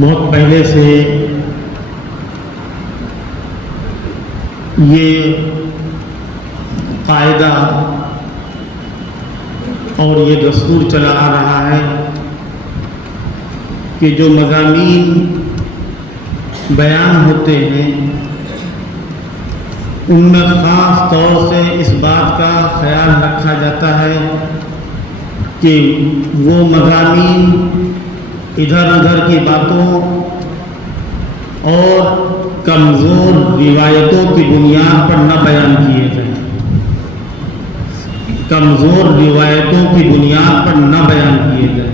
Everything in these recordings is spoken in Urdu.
بہت پہلے سے یہ قاعدہ اور یہ دستور چلا آ رہا ہے کہ جو مضامین بیان ہوتے ہیں ان میں خاص طور سے اس بات کا خیال رکھا جاتا ہے کہ وہ مضامین ادھر ادھر کی باتوں اور کمزور روایتوں کی بنیاد پر نہ بیان کیے جائیں، کمزور روایتوں کی بنیاد پر نہ بیان کیے جائیں۔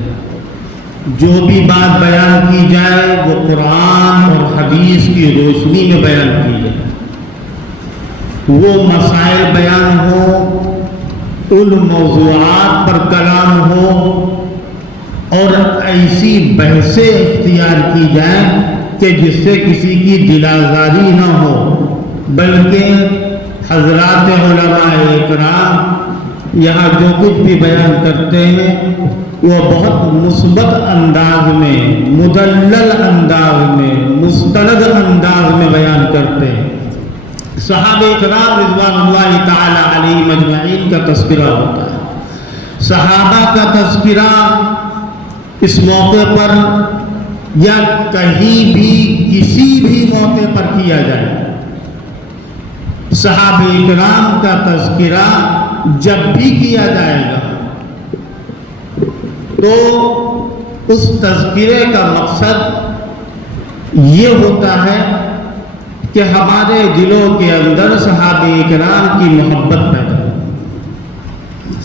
جو بھی بات بیان کی جائے وہ قرآن اور حدیث کی روشنی میں بیان کی جائے، وہ مسائل بیان ہو، ان موضوعات پر کلام ہو اور ایسی بحثیں اختیار کی جائیں کہ جس سے کسی کی دل آزاری نہ ہو، بلکہ حضرات علماء اکرام یہاں جو کچھ بھی بیان کرتے ہیں وہ بہت مثبت انداز میں، مدلل انداز میں، مستند انداز میں بیان کرتے ہیں۔ صحابہ اکرام رضوان اللہ تعالی علیہم اجمعین کا تذکرہ ہوتا ہے، صحابہ کا تذکرہ اس موقع پر یا کہیں بھی کسی بھی موقع پر کیا جائے، صحابہ اکرام کا تذکرہ جب بھی کیا جائے گا تو اس تذکرے کا مقصد یہ ہوتا ہے کہ ہمارے دلوں کے اندر صحابہ اکرام کی محبت پیدا ہو۔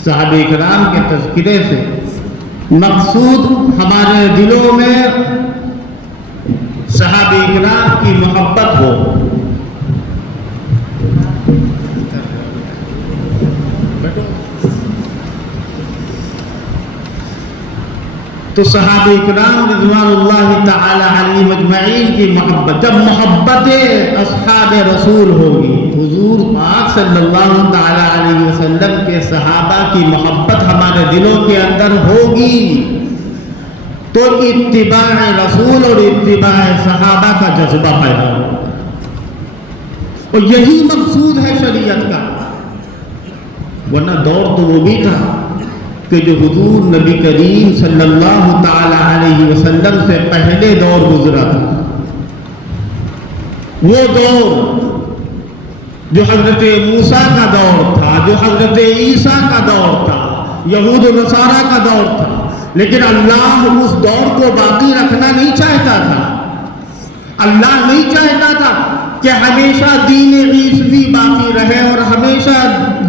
صحابہ اکرام کے تذکرے سے مقصود ہمارے دلوں میں صحابہ اکرام کی محبت ہو۔ تو صحابہ اکرام رضوان اللہ تعالی علیہم اجمعین کی محبت، جب محبت اصحاب رسول ہوگی، حضور پاک صلی اللہ تعالی علیہ وسلم کے صحابہ کی محبت ہمارے دلوں کے اندر ہوگی تو اتباع رسول اور اتباع صحابہ کا جذبہ پیدا ہوگا، اور یہی مقصود ہے شریعت کا۔ ورنہ دور تو وہ بھی تھا کہ جو حضور نبی کریم صلی اللہ تعالی علیہ وسلم سے پہلے دور گزرا تھا، وہ دور جو حضرت موسیٰ کا دور تھا، جو حضرت عیسیٰ کا دور تھا، یہود و نصارہ کا دور تھا، لیکن اللہ اس دور کو باقی رکھنا نہیں چاہتا تھا۔ اللہ نہیں چاہتا تھا کہ ہمیشہ دین عیسوی باقی رہے اور ہمیشہ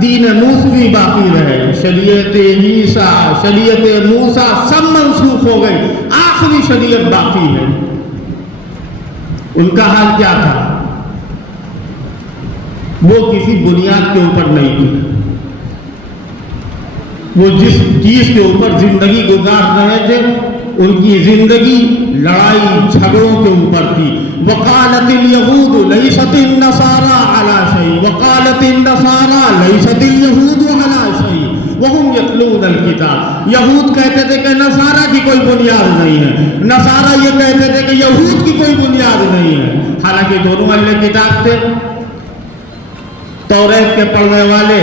دین موسوی باقی رہے۔ شریعت عیسیٰ، شریعت موسیٰ سب منسوخ ہو گئی، آخری شریعت باقی ہے۔ ان کا حال کیا تھا؟ وہ کسی بنیاد کے اوپر نہیں تھی، وہ جس چیز کے اوپر زندگی گزار رہے تھے ان کی زندگی لڑائی جھگڑوں کے اوپر تھی۔ وقالت اليہود لیست النصارى على شيء وقالت النصارى لیست اليہود على شيء وهم يتلون الكتاب۔ یہود کہتے تھے کہ نصارہ کی کوئی بنیاد نہیں ہے، نصارہ یہ کہتے تھے کہ یہود کی کوئی بنیاد نہیں ہے، حالانکہ دونوں اہل کتاب تھے۔ توریت کے پڑھنے والے،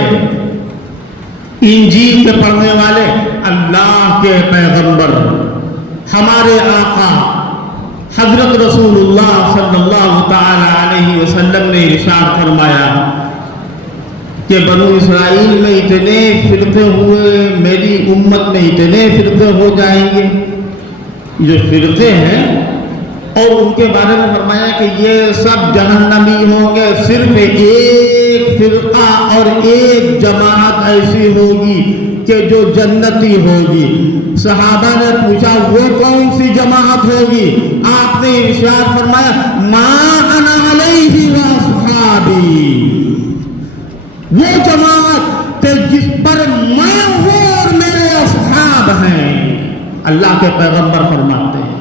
انجیل کے پڑھنے والے، اللہ کے پیغمبر ہمارے آقا حضرت رسول اللہ صلی اللہ تعالی علیہ وسلم نے ارشاد فرمایا کہ بنو اسرائیل میں اتنے فرقے ہوئے، میری امت میں اتنے فرقے ہو جائیں گے۔ جو فرقے ہیں اور ان کے بارے میں فرمایا کہ یہ سب جہنمی ہوں گے، صرف ایک فرقہ اور ایک جماعت ایسی ہوگی کہ جو جنتی ہوگی۔ صحابہ نے پوچھا وہ کون سی جماعت ہوگی؟ آپ نے ارشاد فرمایا ما انا علیہ واصحابی، وہ جماعت کہ جس پر میں ہوں اور میرے اصحاب ہیں۔ اللہ کے پیغمبر فرماتے ہیں،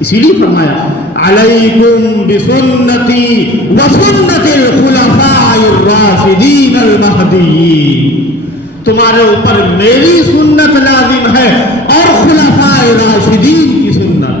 اسی لیے فرمایا علیکم بسنتی وسنت الخلفاء الراشدین المہدیین، تمہارے اوپر میری سنت لازم ہے اور خلفاء راشدین کی سنت۔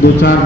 2-4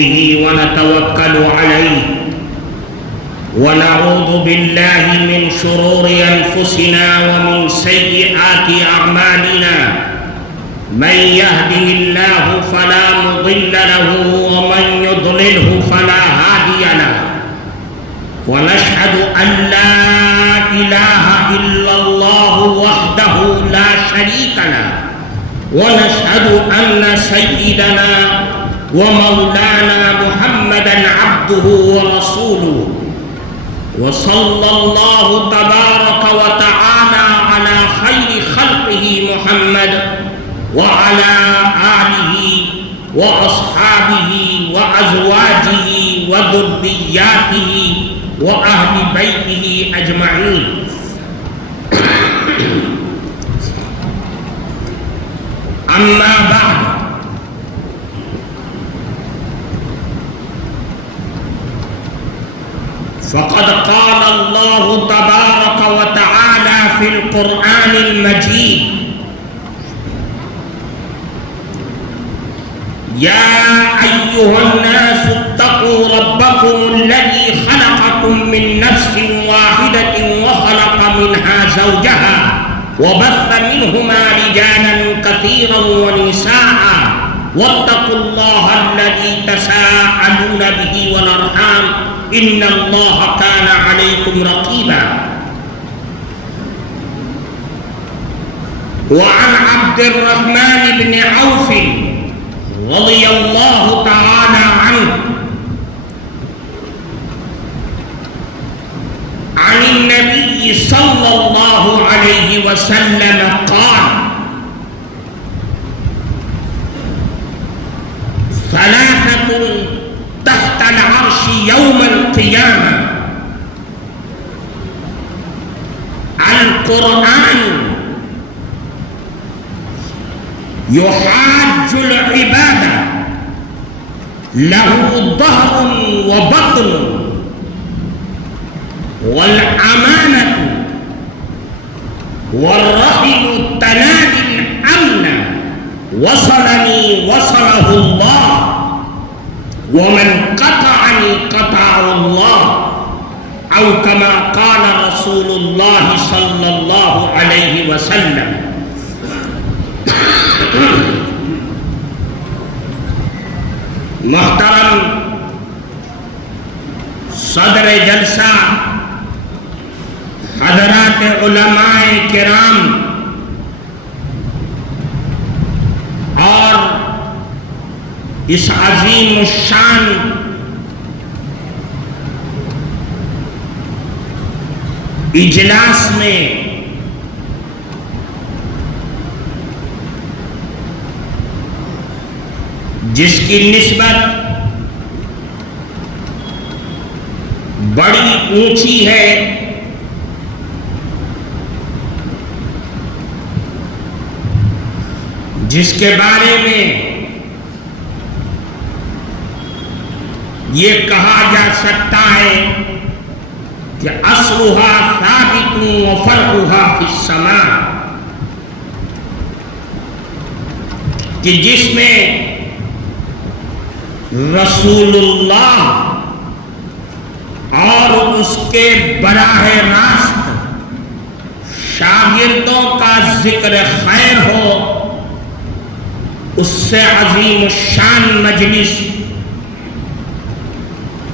به ونتوكل عليه ونعوذ بالله من شرور أنفسنا ومن سيئات أعمالنا من يهده الله فلا مضل له ومن يضلله فلا هادي له ونشهد أن لا إله إلا الله وحده لا شريك له ونشهد أن سيدنا ومولانا محمدا عبده ورسوله وصلى الله تبارك وتعالى على خير خلقه محمد وعلى آله وأصحابه وأزواجه وذرياته وأهل بيته أجمعين. أما بعد فقد قال الله تبارك وتعالى في القرآن المجيد: يا أيها الناس اتقوا ربكم الذي خلقكم من نفس واحدة وخلق منها زوجها وبث منهما رجالا كثيرا ونساء واتقوا الله الذي تساءلون به والأرحام إن الله كان عليكم رقيبا. وعن عبد الرحمن بن عوف رضي الله تعالى عنه عن النبي صلى الله عليه وسلم قال: ثلاثة تحت العرش يوم القيامة: القرآن يحاج العبادة له ظهر وبطن، والأمانة والرحم تنادي الأمن وصلني وصله الله ومن قطعني قطعه الله، أو كما قال رسول الله صلى الله عليه وسلم. محترم صدر جلسہ، حضرات علماء کرام اور اس عظیم الشان اجلاس میں جس کی نسبت بڑی اونچی ہے، جس کے بارے میں یہ کہا جا سکتا ہے کہ اصلها ثابت وفرعها فی السماء، کہ جس میں رسول اللہ اور اس کے براہ راست شاگردوں کا ذکر خیر ہو، اس سے عظیم الشان مجلس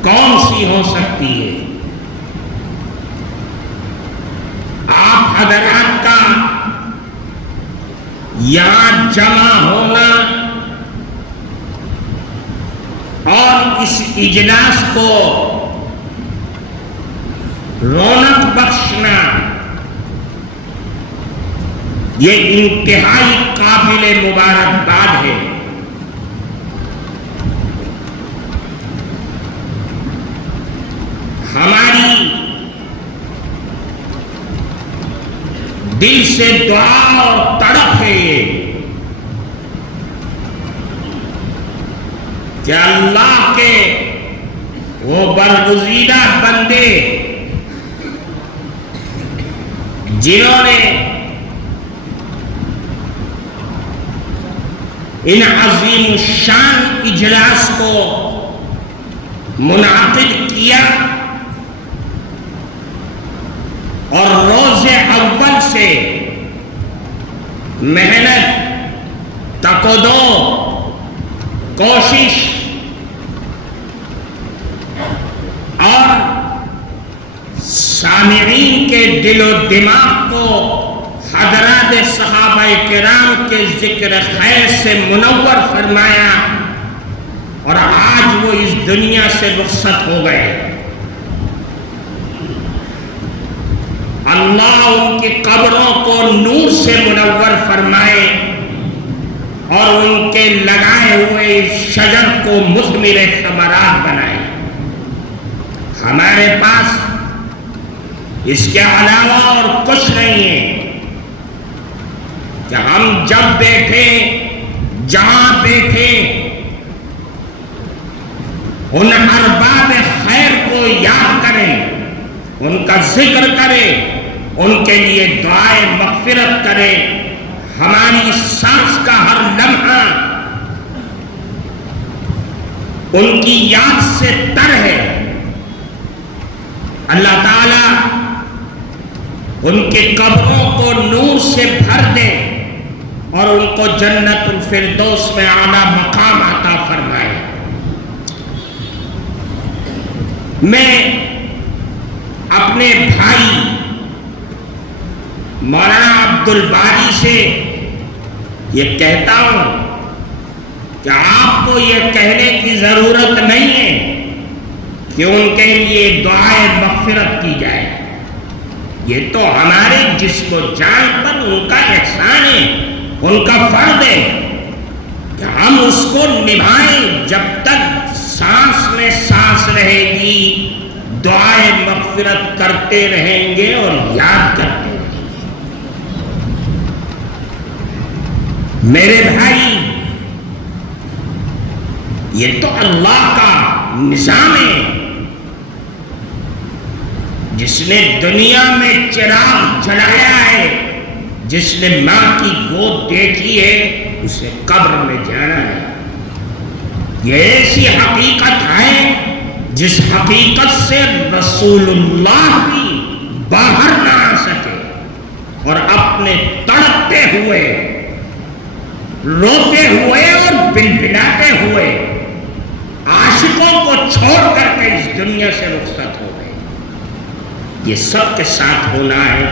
کون سی ہو سکتی ہے؟ آپ حضرات کا یہاں جمع ہونا اور اس اجلاس کو رونق بخشنا یہ انتہائی قابل مبارکباد ہے۔ ہماری دل سے دعا اور تڑپ ہے یہ کہ اللہ کے وہ برگزیدہ بندے جنہوں نے ان عظیم الشان اجلاس کو منعقد کیا اور روز اول سے محنت، تقدو، کوشش اور سامعین کے دل و دماغ کو حضرات صحابہ کرام کے ذکر خیر سے منور فرمایا، اور آج وہ اس دنیا سے رخصت ہو گئے۔ اللہ ان کی قبروں کو نور سے منور فرمائے اور ان کے لگائے ہوئے شجر کو مثمر ثمرات بنائے۔ ہمارے پاس اس کے علاوہ اور کچھ نہیں ہے کہ ہم جب بیٹھے، جہاں بیٹھے، ان ارباب خیر کو یاد کریں، ان کا ذکر کریں، ان کے لیے دعائے مغفرت کریں۔ ہماری سانس کا ہر لمحہ ان کی یاد سے تر ہے۔ اللہ تعالیٰ ان کے قبروں کو نور سے بھر دے اور ان کو جنت الفردوس میں اعلیٰ مقام عطا فرمائے۔ میں اپنے بھائی مولانا عبد الباری سے یہ کہتا ہوں کہ آپ کو یہ کہنے کی ضرورت نہیں ہے کہ ان کے لیے دعائے مغفرت کی جائے، یہ تو ہمارے جسم و جان پر ان کا احسان ہے، ان کا فرض ہے کہ ہم اس کو نبھائیں۔ جب تک سانس میں سانس رہے گی دعائے مغفرت کرتے رہیں گے اور یاد کرتے رہیں گے۔ میرے بھائی، یہ تو اللہ کا نظام ہے، جس نے دنیا میں چراغ جلایا ہے، جس نے ماں کی گود دیکھی ہے، اسے قبر میں جانا ہے۔ یہ ایسی حقیقت ہے جس حقیقت سے رسول اللہ بھی باہر نہ آ سکے، اور اپنے تڑپتے ہوئے، روتے ہوئے اور بلبلاتے ہوئے عاشقوں کو چھوڑ کر کے اس دنیا سے رخصت ہو گئے۔ یہ سب کے ساتھ ہونا ہے،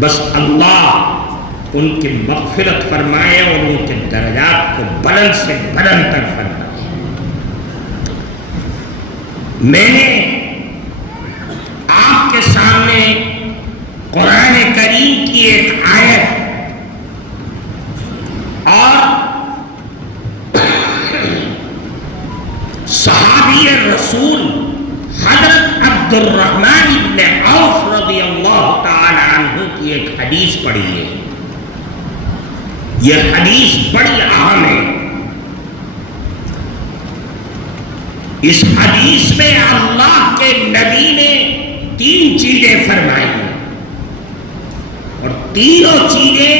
بس اللہ ان کی مغفرت فرمائے اور ان کے درجات کو بلند سے بلند تر فرمائے۔ میں نے آپ کے سامنے قرآن کریم کی ایک آیت اور صحابی رسول حضرت عبد الرحمن بن عوف رضی اللہ تعالی عنہ کی ایک حدیث پڑھی ہے۔ یہ حدیث بڑی اہم ہے۔ اس حدیث میں اللہ کے نبی نے 3 چیزیں فرمائی ہیں، اور تینوں چیزیں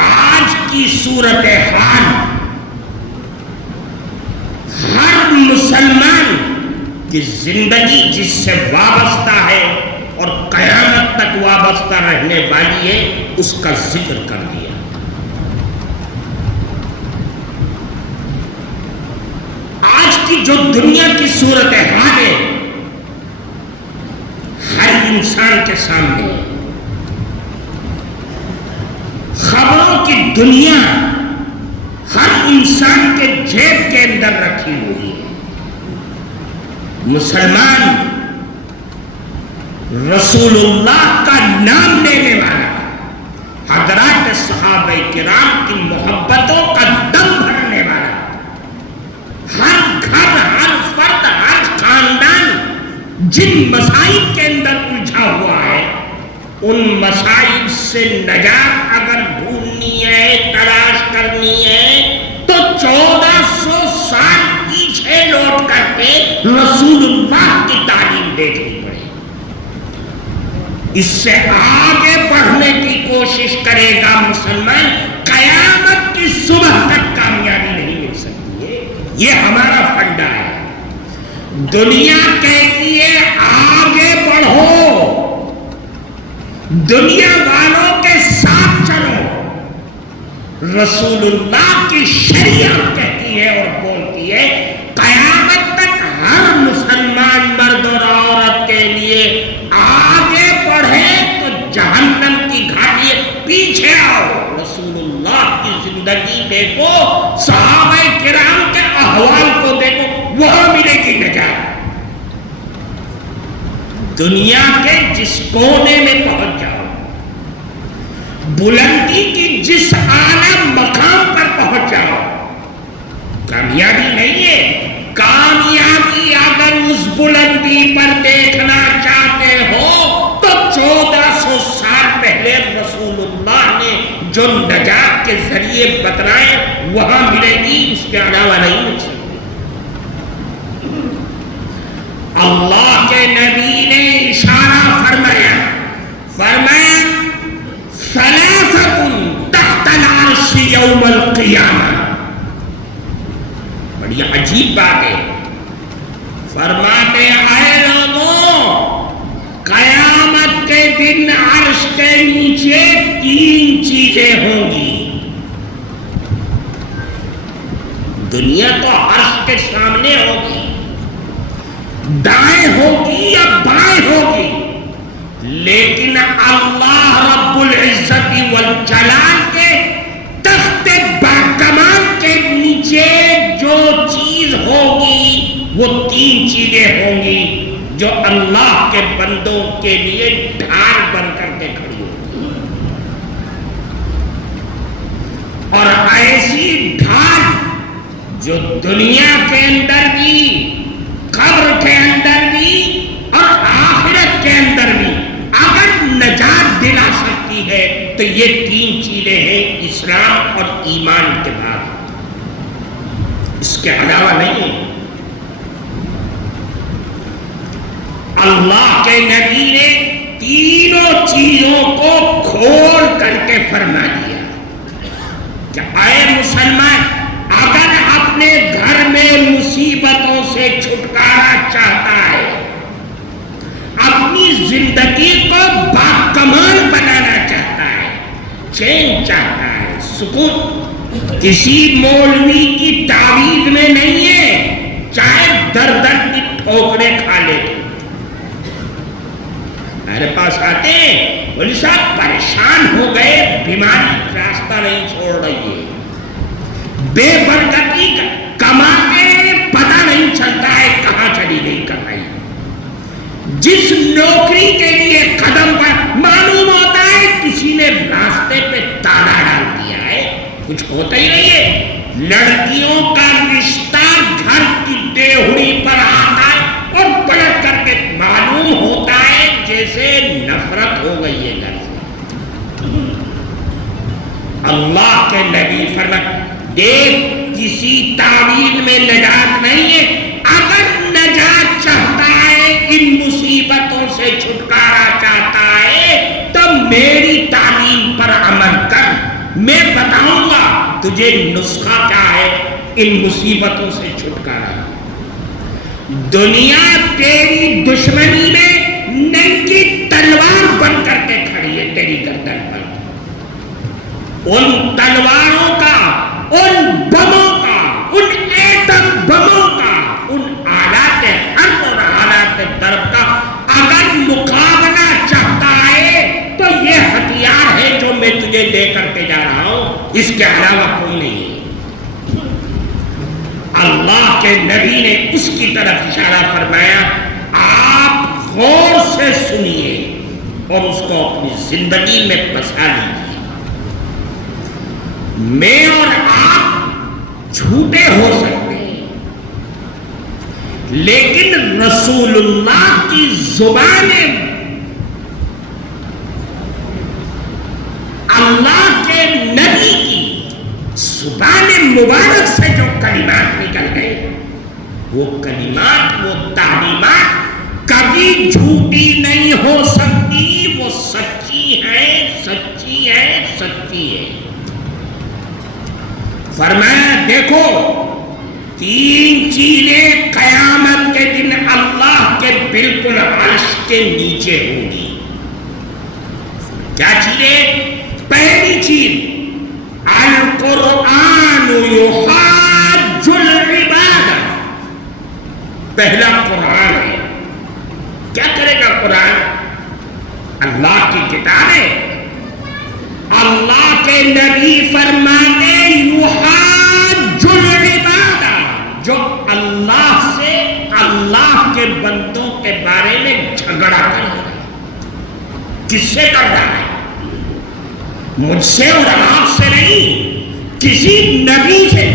آج کی صورتحال ہر مسلمان کی زندگی جس سے وابستہ ہے اور قیامت تک وابستہ رہنے والی ہے، اس کا ذکر کر دیا۔ آج کی جو دنیا کی صورتحال ہے ہر انسان کے سامنے ہے۔ خبروں کی دنیا ہر انسان کے جیب کے اندر رکھی ہوئی ہے۔ مسلمان رسول اللہ کا نام لینے والا، حضرات صحابہ کرام کی محبتوں کا دم بھرنے والا، ہر گھر، ہر فرد، ہر خاندان جن مسائل کے اندر الجھا ہوا ہے، ان مسائل سے نجات اگر ڈھونڈنی ہے، تلاش کرنی ہے، تو 1400 سال پیچھے لوٹ کر کے رسول اللہ کی تعلیم دیکھنی پڑے۔ اس سے آگے بڑھنے کی کوشش کرے گا مسلمان، قیامت کی صبح تک کامیابی نہیں مل سکتی ہے۔ یہ ہمارا فنڈا ہے۔ دنیا کہتی ہے آگے بڑھو، دنیا والوں کے ساتھ چلو، رسول اللہ کی شریعت کہتی ہے اور بولتی ہے قیامت تک ہر مسلمان مرد اور عورت کے لیے آگے بڑھے تو جہنم کی گھاٹی ہے، پیچھے آؤ۔ رسول اللہ کی زندگی دیکھو، صحابہ کرام کے احوال کو دیکھو، وہاں ملے گی نجات۔ دنیا کے جس کونے میں پہنچ جاؤ، بلندی کی جس اعلیٰ مقام پر پہنچ جاؤ، کامیابی نہیں ہے۔ کامیابی اگر اس بلندی پر دیکھنا چاہتے ہو تو 1400 سال پہلے رسول اللہ نے جو نجات کے ذریعے بتلائے وہاں ملے گی، اس کے علاوہ نہیں مل سکتی۔ اللہ کے نبی نے اشارہ فرمایا ثلاثۃ تحت العرش یوم القیامہ، بڑی عجیب بات ہے۔ فرماتے اے لوگوں، قیامت کے دن عرش کے نیچے 3 چیزیں ہوں گی۔ دنیا تو عرش کے سامنے ہوگی، دائیں ہوگی یا بائیں ہوگی، لیکن اللہ رب العزت والجلال کے تخت باکمال کے نیچے جو چیز ہوگی وہ 3 چیزیں ہوں گی جو اللہ کے بندوں کے لیے ڈھال بن کر کے کھڑی ہوگی، اور ایسی ڈھال جو دنیا کے اندر بھی، قبر کے اندر بھی اور آخرت کے اندر بھی اگر نجات دلا سکتی ہے تو یہ 3 چیزیں ہیں، اسلام اور ایمان کے بعد، اس کے علاوہ نہیں۔ اللہ کے نبی نے تینوں چیزوں کو کھول کر کے فرما دیا کہ اے مسلمان، اگر اپنے گھر میں مصیبتوں سے چھٹکارا چاہتا ہے، اپنی زندگی کو باکمال بنانا چاہتا ہے، چین چاہتا ہے، سکون کسی مولوی کی تعویذ میں نہیں ہے، چاہے درد کی ٹھوکریں کھا لے۔ میرے پاس آتے ہیں، بولے صاحب پریشان ہو گئے، بیماری راستہ نہیں چھوڑ رہی ہے، بے برکتی کماتے پتہ نہیں چلتا ہے کہاں چلی گئی کمائی، جس نوکری کے لیے قدم پر معلوم ہوتا ہے کسی نے راستے پہ تالا ڈال دیا ہے، کچھ ہوتا ہی نہیں ہے۔ لڑکیوں کا رشتہ گھر کی دیہڑی پر آتا ہے اور پلٹ کر کے معلوم ہوتا ہے جیسے نفرت ہو گئی ہے گھر سے۔ اللہ کے نبی فرماتے دیکھ، کسی تعویذ میں نجات نہیں ہے، اگر نجات چاہتا ہے، ان مصیبتوں سے چھٹکارا چاہتا ہے تو میری تعلیم پر عمل کر، میں بتاؤں گا تجھے نسخہ کیا ہے ان مصیبتوں سے چھٹکارا۔ دنیا تیری دشمنی میں ننگی تلوار بن کر کے کھڑی ہے تیری گردن پر، ان تلواروں کا، ان بموں کا، ان ایٹم بموں کا، ان آلات حرب اور آلات ضرب کا اگر مقابلہ چاہتا ہے تو یہ ہتھیار ہے جو میں تجھے دے کر کے جا رہا ہوں، اس کے علاوہ کوئی نہیں ہے۔ اللہ کے نبی نے اس کی طرف اشارہ فرمایا، آپ غور سے سنیے اور اس کو اپنی زندگی میں بسا لیجیے۔ میں اور آپ جھوٹے ہو سکتے ہیں، لیکن رسول اللہ کی زبان، اللہ کے نبی کی زبان مبارک سے جو کلمات نکل گئے، وہ کلمات، وہ تعلیمات کبھی جھوٹی نہیں ہو سکتی، وہ سچی ہے، سچی ہے، سچی ہے۔ فرمایا دیکھو، 3 چیزیں قیامت کے دن کے بالکل عرش کے نیچے ہوں گی. کیا چیزیں؟ پہلی چیز القرآن یحاج العباد. پہلا قرآن ہے. کیا کرے گا قرآن؟ اللہ کی کتاب ہے. اللہ کے نبی فرماتے یحاج العباد، جو اللہ سے اللہ کے بندوں کے بارے میں جھگڑا کر رہا ہے. کس سے کر رہا ہے؟ مجھ سے اور آپ سے نہیں، کسی نبی سے،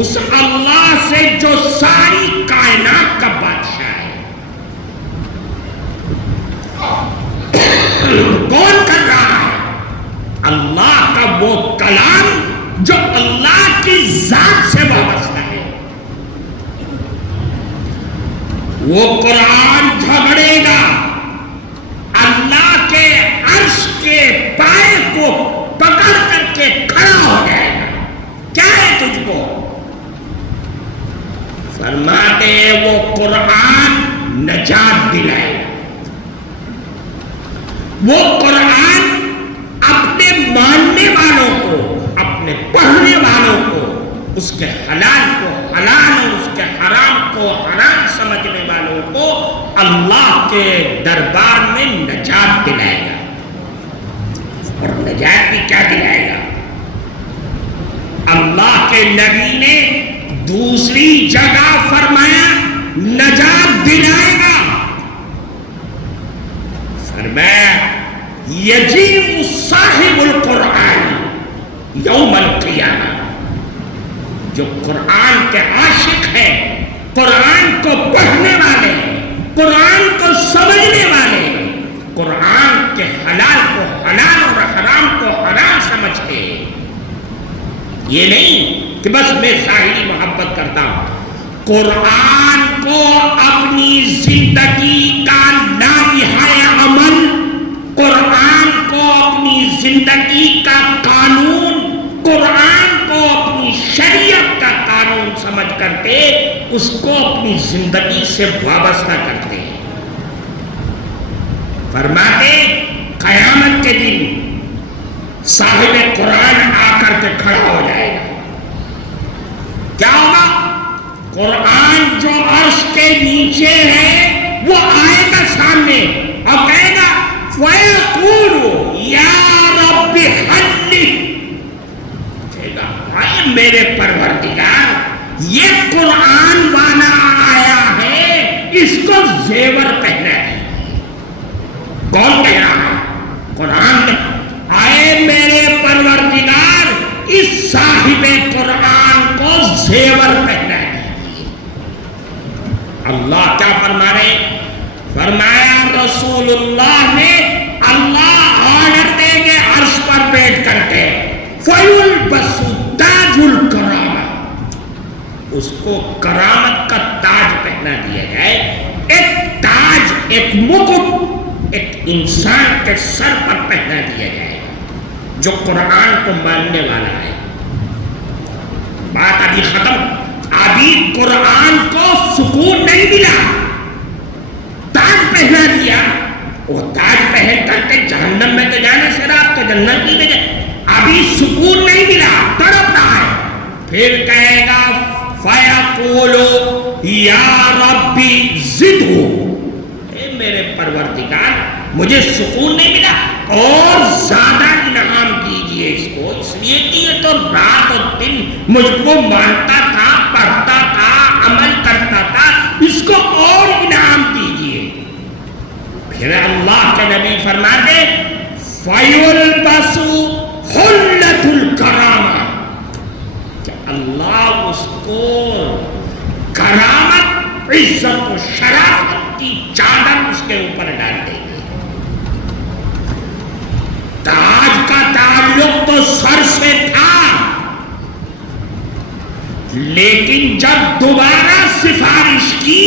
اس اللہ سے جو ساری کائنات کا بادشاہ ہے. کون کر رہا ہے؟ اللہ کا وہ کلام جو اللہ کی ذات سے وابستہ ہے. وہ قرآن جھگڑے گا، اللہ کے عرش کے پائے کو پکڑ کر کے کھڑا ہو جائے گا. کیا ہے تجھ کو؟ فرماتے وہ قرآن نجات دلائے گا. وہ قرآن اپنے ماننے والوں کو، اپنے پڑھنے والوں کو، اس کے حلال کو حلال اور اس کے حرام کو حرام سمجھنے والوں کو اللہ کے دربار میں نجات دلائے گا. اور نجات بھی کیا دلائے گا؟ اللہ کے نبی نے دوسری جگہ فرمایا نجات دلائے گا. فرمایا یجیء صاحب القرآن یوم القیامہ. جو قرآن کے عاشق ہیں، قرآن کو پڑھنے والے، قرآن کو سمجھنے والے، قرآن کے حلال کو حلال اور حرام کو حرام سمجھتے. یہ نہیں کہ بس میں ظاہری محبت کرتا ہوں. قرآن کو اپنی زندگی کا لائحہ عمل، قرآن کو اپنی زندگی کا قانون، قرآن کو اپنی شریعت کا قانون سمجھ کرتے اس کو اپنی زندگی سے وابستہ کرتے ہیں. فرماتے قیامت کے دن صاحب قرآن آ کر کے کھڑا ہو جائے گا. کیا ہوگا؟ قرآن جو عرش کے نیچے ہے وہ آئے گا سامنے اور کہے گا فَيَقُولُ يَا رَبِّ حَلِّ. کہے گا اے میرے پروردگار، یہ قرآن والا آیا ہے، اس کو زیور پہنا ہے. کون کہہ رہا ہے؟ قرآن نے. اے میرے پروردگار، اس صاحب قرآن کو زیور پہنا ہے. اللہ کیا فرما رہے؟ فرمایا رسول اللہ نے اللہ آرڈر دیں گے عرش پر بیٹھ کر کے فَيُلْبَسُ تَاجُ الْكَرَامَةِ. اس کو کرامت کا تاج پہنا دیا جائے. ایک تاج، ایک مکٹ ایک انسان کے سر پر پہنا دیا جائے جو قرآن کو ماننے والا ہے. بات ابھی ختم. ابھی قرآن کو سکون نہیں ملا، تاج پہنا دیا. وہ تاج پہن کر کے جہنم میں تو جانے سے رات تو جنت کی جائے. ابھی سکون نہیں ملا، تڑپ رہا ہے. پھر کہے گا فَيَقُولُ يَا رَبِّ زِدْهُ. اے میرے پروردگار، مجھے سکون نہیں ملا اور زیادہ انعام دیجیے اس کو. اس لیے کہ یہ تو رات اور دن مجھ کو مانتا تھا، پڑھتا تھا، عمل کرتا تھا، اس کو اور انعام دیجیے. پھر اللہ کے نبی فرماتے فَيُلْبَسُ حُلَّةُ الْكَرَامَةِ. کہ اللہ اس کو کرامت، عزت و شرافت کی چادر اس کے اوپر ڈال دیں گے. تاج کا تعلق تو سر سے تھا، لیکن جب دوبارہ سفارش کی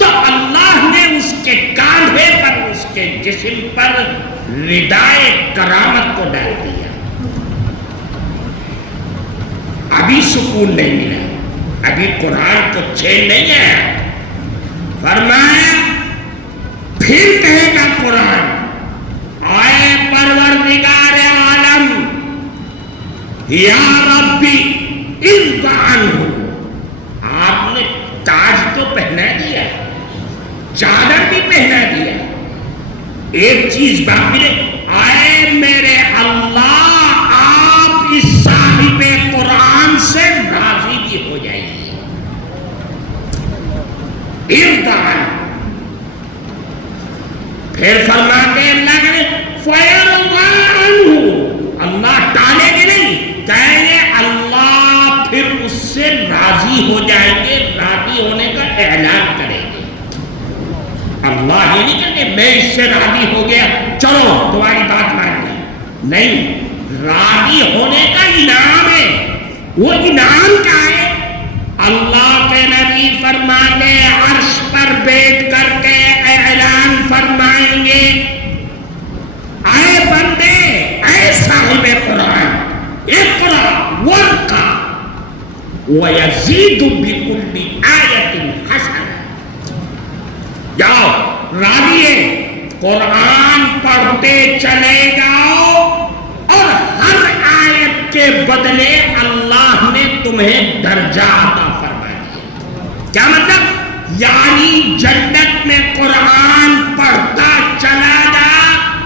تو اللہ نے اس کے کاندھے پر، اس کے جسم پر ردائے کرامت کو ڈال دیا. ابھی سکون نہیں ملا، ابھی قرآن کو چین نہیں آیا. فرمایا پھر کہے گا قرآن اے پروردگار عالم یا ربی ارض عنہ. آپ نے تاج تو پہنا دیا, چادر بھی پہنا دیا, ایک چیز باقی ہے, اے میرے اللہ آپ اس صاحب قرآن سے راضی بھی ہو جائیے. ارض عنہ. پھر فرماتے ہیں اللہ نے فَيَرْضَى عَنْهُ, اللہ ٹالے گے نہیں, کہیں گے اللہ پھر اس سے راضی ہو جائیں گے, راضی ہونے کا اعلان کریں گے. اللہ یہ نہیں کہتے میں اس سے راضی ہو گیا چلو تمہاری بات مان لی, نہیں, راضی ہونے کا انعام ہے. وہ انعام کیا ہے؟ اللہ کے نبی فرماتے عرش پر بیٹھ کر کے اعلان فرمائیں گے اے بندے, اے صاحب قرآن, اقرا وارقا ویزید بکل آیت حسنہ. جاؤ راضی ہے, قرآن پڑھتے چلے جاؤ اور ہر آیت کے بدلے اللہ نے تمہیں درجہ عطا فرما دیا. کیا مطلب؟ یعنی جنت میں قرآن پڑھتا چلا جا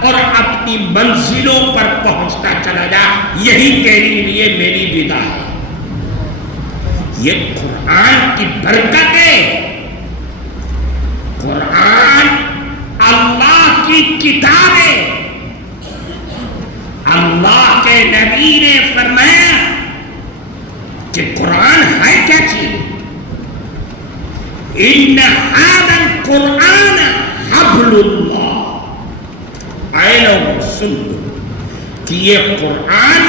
اور اپنی منزلوں پر پہنچتا چلا جا. یہی تیرے لیے میری ودا ہے. یہ قرآن کی برکت ہے. قرآن اللہ کی کتاب ہے. اللہ کے نبی نے فرمایا کہ قرآن ہے کیا چیز؟ ان ھذا القرآن حبل اللہ. اے لوگ سن لو کہ یہ قرآن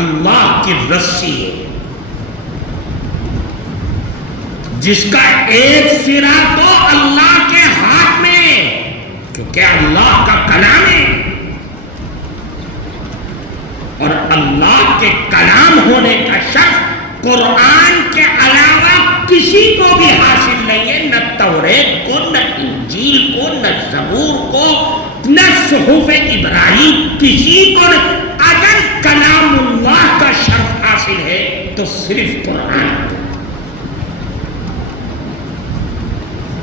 اللہ کی رسی ہے جس کا ایک سرا تو اللہ کے ہاتھ میں ہے, کیونکہ اللہ کا کلام ہے, اور اللہ کے کلام ہونے کا شرف قرآن کے علاوہ کسی کو بھی حاصل نہیں ہے. نہ توریت کو, نہ انجیل کو, نہ زبور کو, نہ صحف ابراہیم, کسی کو نہیں. اگر کلام اللہ کا شرف حاصل ہے تو صرف قرآن کو.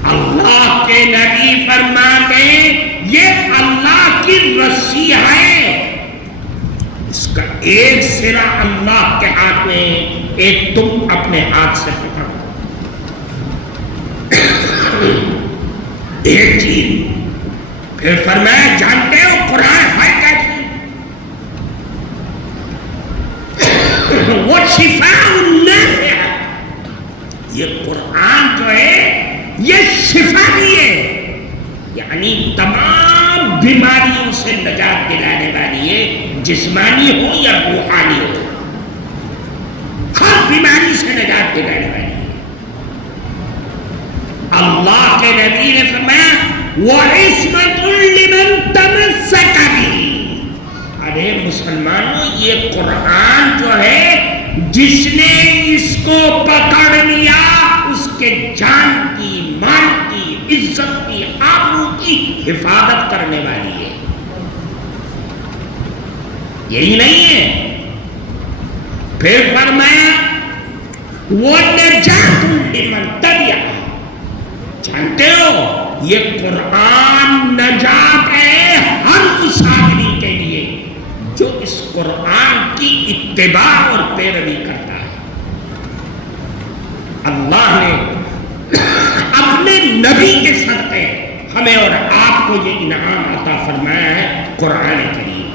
اللہ کے نبی فرماتے ہیں یہ اللہ کی رسی ہے, اس کا ایک سرا اللہ کے ہاتھ میں, ایک تم اپنے ہاتھ سے پکڑو. ایک چیز. پھر فرمایا جانتے ہو قرآن ہے کیا چیز؟ وہ شفاء نافع. یہ قرآن جو ہے یہ شفا بھی ہے, یعنی تمام بیماریوں سے نجات دلانے والی ہے, جسمانی ہو یا روحانی ہو, ہر بیماری سے نجات دلانے والی ہے. اللہ کے نبی نے فرمایا وَعِصْمَةٌ لِمَنْ تَمَسَّكَ بِهِ. ارے مسلمانوں, یہ قرآن جو ہے جس نے اس کو پکڑ لیا اس کے جان کی, مال کی, عزت کی, آبرو کی حفاظت کرنے والی ہے. یہی نہیں ہے. پھر فرمایا وَنَجَاتٌ لِمَنْ تَبِعَهُ. جانتے ہو یہ قرآن نجات ہے ہر اس آدمی کے لیے جو اس قرآن کی اتباع اور پیروی کرتا ہے. اللہ نے اپنے نبی کے صدقے ہمیں اور آپ کو یہ انعام عطا فرمایا ہے قرآن کریم.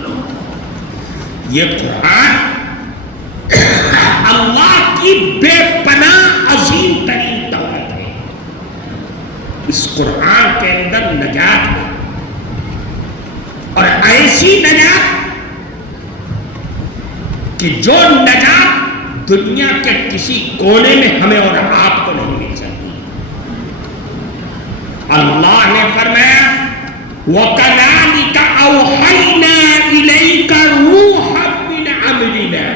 یہ قرآن اللہ کی بے پناہ عظیم ترین دولت ہے. اس قرآن کے اندر نجات ہے, اور ایسی نجات کہ جو نجات دنیا کے کسی کونے میں ہمیں اور آپ کو نہیں مل سکتی. اللہ نے فرمایا وَكَذَلِكَ أَوْحَيْنَا إِلَيْكَ رُوحًا مِّنْ أَمْرِنَا.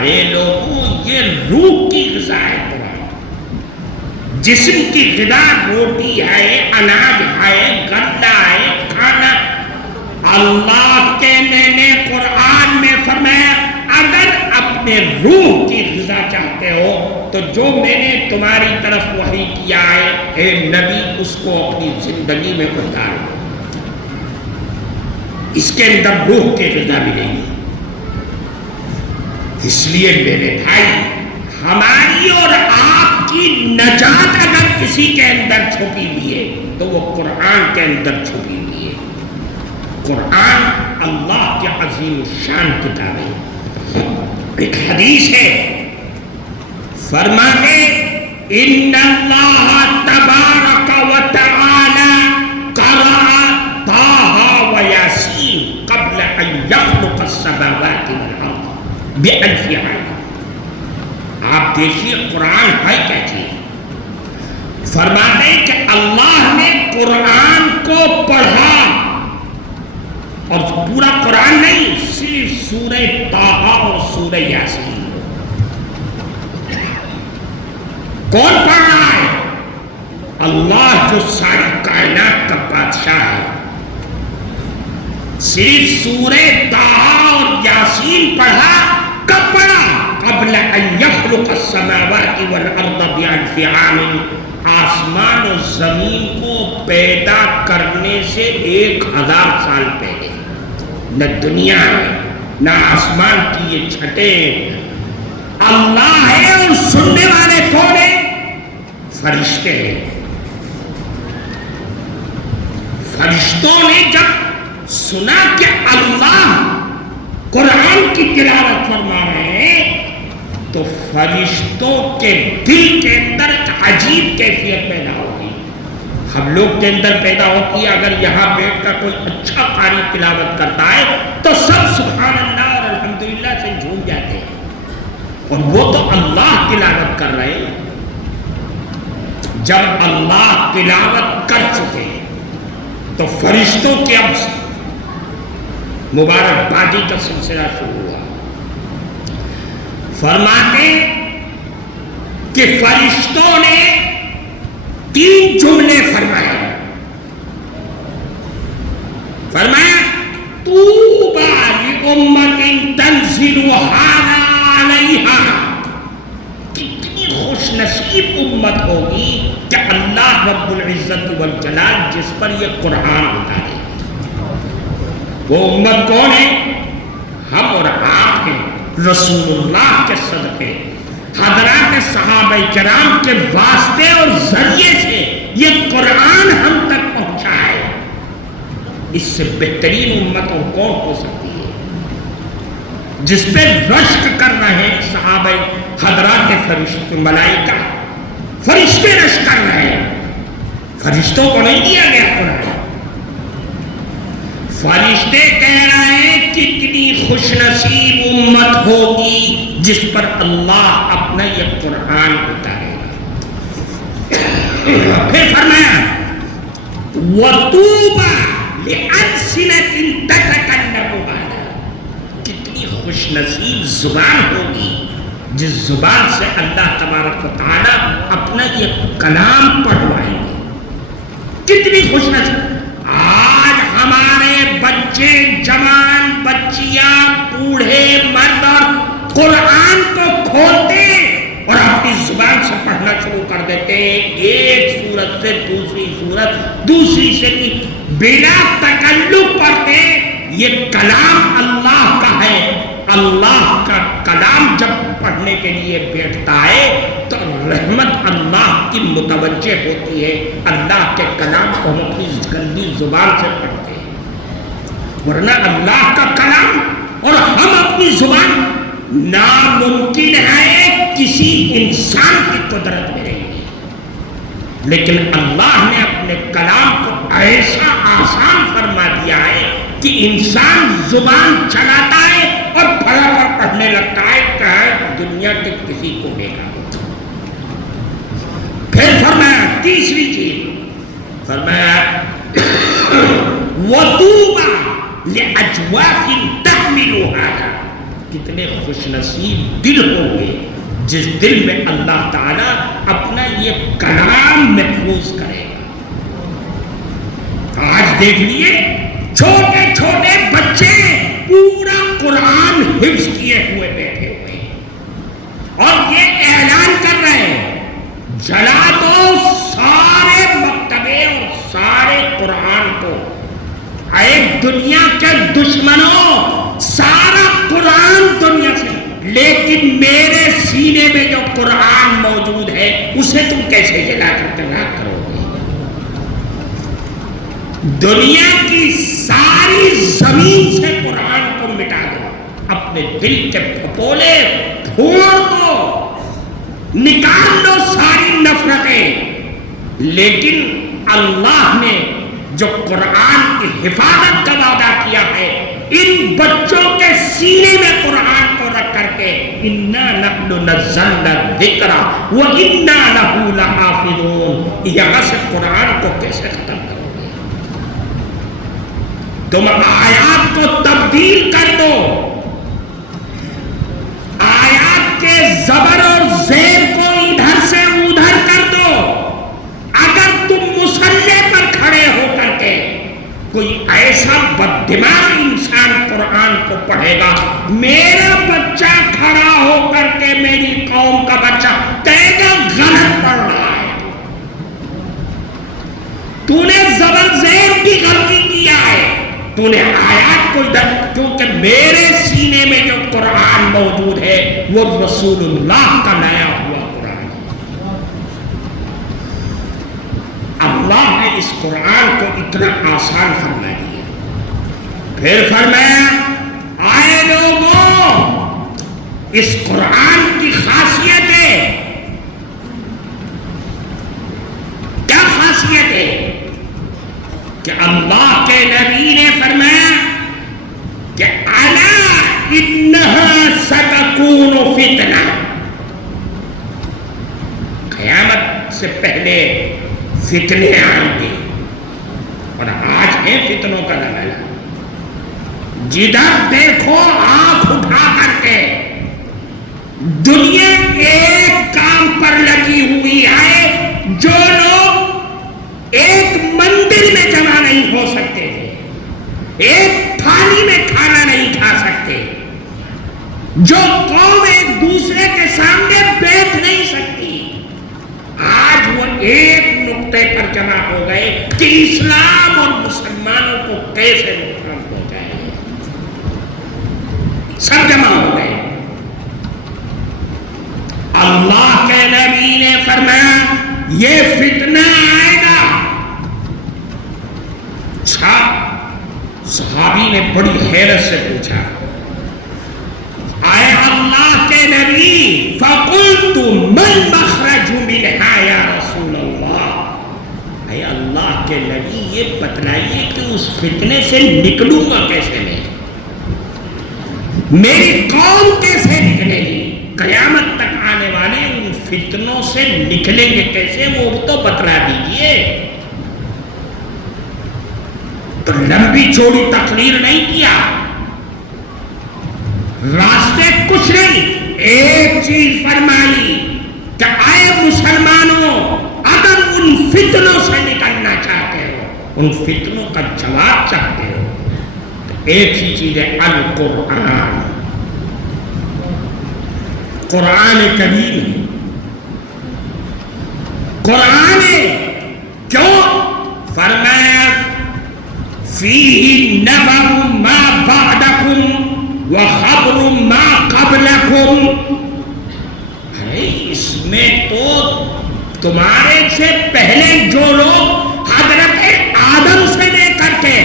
اے لوگوں, یہ روح کی غذا ہے قرآن. جسم کی غذا روٹی ہے، اناج ہے، غلہ ہے، کھانا. اللہ کے نے قرآن میں فرمایا اگر اپنے روح کی غذا چاہتے ہو تو جو میں نے تمہاری طرف وحی کیا ہے اے نبی اس کو اپنی زندگی میں اتار دو. اس کے اندر روح کی غذا ملے گی. اس لیے میرے بھائی ہماری اور آپ کی نجات اگر کسی کے اندر چھپی ہوئی ہے تو وہ قرآن کے اندر چھپی ہوئی ہے. قرآن اللہ کے عظیم الشان کتاب ہے. ایک حدیث ہے فرماتے ان اللہ تبارک و تعالی قرأ طٰہٰ و یاسین قبل ان یخلق السماوات والارض بألف عام. آپ دیکھیے قرآن ہے کیا چیز. فرماتے ہیں کہ اللہ نے قرآن کو پڑھا اور پورا قرآن نہیں صرف سورہ طٰہٰ اور سورہ یاسین. کون پڑھ رہا ہے؟ اللہ جو ساری کائنات کا بادشاہ ہے. صرف سورہ طٰہٰ اور یاسین پڑھا. کب پڑھا؟ قبل ان یخلق السماوات والارض بألف عام. آسمان و زمین کو پیدا کرنے سے 1000 سال پہلے. نہ دنیا ہے نہ آسمان کی یہ چھٹیں. اللہ ہے اور سننے والے کون ہیں؟ فرشتے ہیں. فرشتوں نے جب سنا کہ اللہ قرآن کی تلاوت فرما رہے ہیں تو فرشتوں کے دل کے اندر ایک عجیب کیفیت پیدا ہوگی. ہم لوگ کے اندر پیدا ہوتی ہے اگر یہاں بیٹھ کر کوئی اچھا قاری تلاوت کرتا ہے تو سب سبحان اللہ اور الحمدللہ سے جھوم جاتے ہیں. اور وہ تو اللہ تلاوت کر رہے ہیں. جب اللہ تلاوت کر چکے تو فرشتوں کے اب مبارکبادی کا سلسلہ شروع ہوا. فرماتے کہ فرشتوں نے 3 جملے فرمائے. فرمایا طوبی لأمۃ تنزل ھذا علیہا. کتنی خوش نصیب امت ہوگی کہ اللہ رب العزت والجلال جس پر یہ قرآن اتارے. وہ امت کون ہے؟ ہم اور آپ ہیں. رسول اللہ کے صدقے حضرات صحابہ کرام کے واسطے اور ذریعے سے یہ قرآن ہم تک پہنچا ہے. اس سے بہترین امت اور کون ہو سکتی ہے جس پہ رشک کر رہے ہیں صحابہ حضرات فرشتے ملائکہ. فرشتے رشک کر رہے ہیں. فرشتوں کو نہیں دیا گیا قرآن. فرشتے کہہ رہے ہیں کتنی خوش نصیب امت ہوگی جس پر اللہ اپنا یہ قرآن اتارے گا. پھر فرمایا وَطُوبَى لِأَلْسِنَةٍ تَتَكَلَّمُ بِهَا. کتنی خوش نصیب زبان ہوگی جس زبان سے اللہ تبارک و تعالی اپنا یہ کلام پڑھوائیں گے. کتنی خوش نصیب. آج ہمارے بچے جوان بچیاں بوڑھے مرد اور قرآن کو کھولتے اور اپنی زبان سے پڑھنا شروع کر دیتے. ایک سورت سے دوسری سورت دوسری سے بلا تکلف پڑھتے. یہ کلام اللہ کا ہے. اللہ کا کلام جب پڑھنے کے لیے بیٹھتا ہے تو رحمت اللہ کی متوجہ ہوتی ہے. اللہ کے کلام کو ہم اپنی گندی زبان سے پڑھتے ہیں ورنہ اللہ کا کلام اور ہم اپنی زبان ناممکن ہے کسی انسان کی قدرت میں رہے گی. لیکن اللہ نے اپنے کلام کو ایسا آسان فرما دیا ہے کہ انسان زبان چلاتا ہے اور پھڑا پر پڑھنے لگتا ہے کہ دنیا کے کسی کونے کا. پھر فرمایا تیسری چیز فرمایا وَطُوبَى لِأَجْوَافٍ تَحْمِلُ هَذَا. کتنے خوش نصیب دل ہوں گے جس دل میں اللہ تعالیٰ اپنا یہ کلام محفوظ کرے گا. آج دیکھ لیے چھوٹے چھوٹے بچے پورا قرآن حفظ کیے ہوئے بیٹھے ہوئے ہیں اور یہ اعلان کر رہے ہیں جلا دو سارے مکتبے اور سارے قرآن کو. اے دنیا کے دشمنوں، سارا قرآن دنیا سے، لیکن میرے سینے میں جو قرآن موجود ہے اسے تم کیسے جلا کر ہلاک کرو گے؟ دنیا کی ساری زمین سے قرآن کو مٹا دو، اپنے دل کے پھپولے پھوڑ دو، نکال دو ساری نفرتیں. لیکن اللہ نے جو قرآن کی حفاظت کا وعدہ کیا ہے، ان بچوں کے سینے میں قرآن کو رکھ کر کے اِنَّا نَحْنُ نَزَّلْنَا الذِّكْرَ وَإِنَّا لَهُ لَحَافِظُونَ. یہاں سے قرآن کو کیسے ختم کرو گے؟ تم آیات کو تبدیل کر دو، آیات کے زبر اور زیر کو ادھر سے ادھر کر دو. اگر تم مصلی پر کھڑے ہو کر کے کوئی ایسا بددماغ انسان قرآن کو پڑھے گا، میرا بچہ کھڑا ہو کر کے میری قوم کا بچہ کہے گا غلط پڑھ رہا ہے، تو نے زبر زیر کی غلطی کیا ہے، تو نے آیات کو ادھر، کیونکہ میرے سینے میں جو قرآن موجود ہے وہ رسول اللہ کا لایا ہوا قرآن ہے. اللہ نے اس قرآن کو اتنا آسان فرما دیا. پھر فرمایا آئے لوگوں، اس قرآن کی خاصیت ہے. کیا خاصیت ہے؟ کہ اللہ کے نبی نے فرمایا کہ الا انہا ستکون فتنہ، قیامت سے پہلے فتنے آئیں گے. اور آج ہے فتنوں کا زمانہ. جدھر دیکھو آنکھ اٹھا کر کے دنیا ایک کام پر لگی ہوئی ہے. جو لوگ ایک مندر میں جمع نہیں ہو سکتے تھے، ایک تھالی میں کھانا نہیں کھا سکتے، جو قوم ایک دوسرے کے سامنے بیٹھ نہیں سکتی، آج وہ ایک نقطے پر جمع ہو گئے کہ اسلام اور مسلمانوں کو کیسے نقصان پہنچائے. سب جمع ہو گئے. اللہ کے نبی نے فرمایا یہ فتنہ آئے گا. اچھا، صحابی نے بڑی حیرت سے پوچھا اے اللہ کے نبی، فَقُلْتُ مَنْ مَخْرَجُ مِنْهَا یا رسول اللہ، اے اللہ کے نبی یہ بتلائیے کہ اس فتنے سے نکلوں گا کیسے میں، میری قوم کیسے نکلے گی، قیامت تک آنے والے ان فتنوں سے نکلیں گے کیسے، وہ تو بتلا دیجئے. تو لمبی چوڑی تقریر نہیں کیا، راستے کچھ نہیں، ایک چیز فرمائی کہ اے مسلمانوں، اگر ان فتنوں سے نکلنا چاہتے ہو، ان فتنوں کا جواب چاہتے ہو، تو ایک ہی چیز ہے القرآن. قرآن کریم، قرآن کیوں فرمایا فیہ نبأ ما بعدکم وخبر ما قبلکم، اس میں تو تمہارے سے پہلے جو لوگ حضرت آدم سے لے کر کے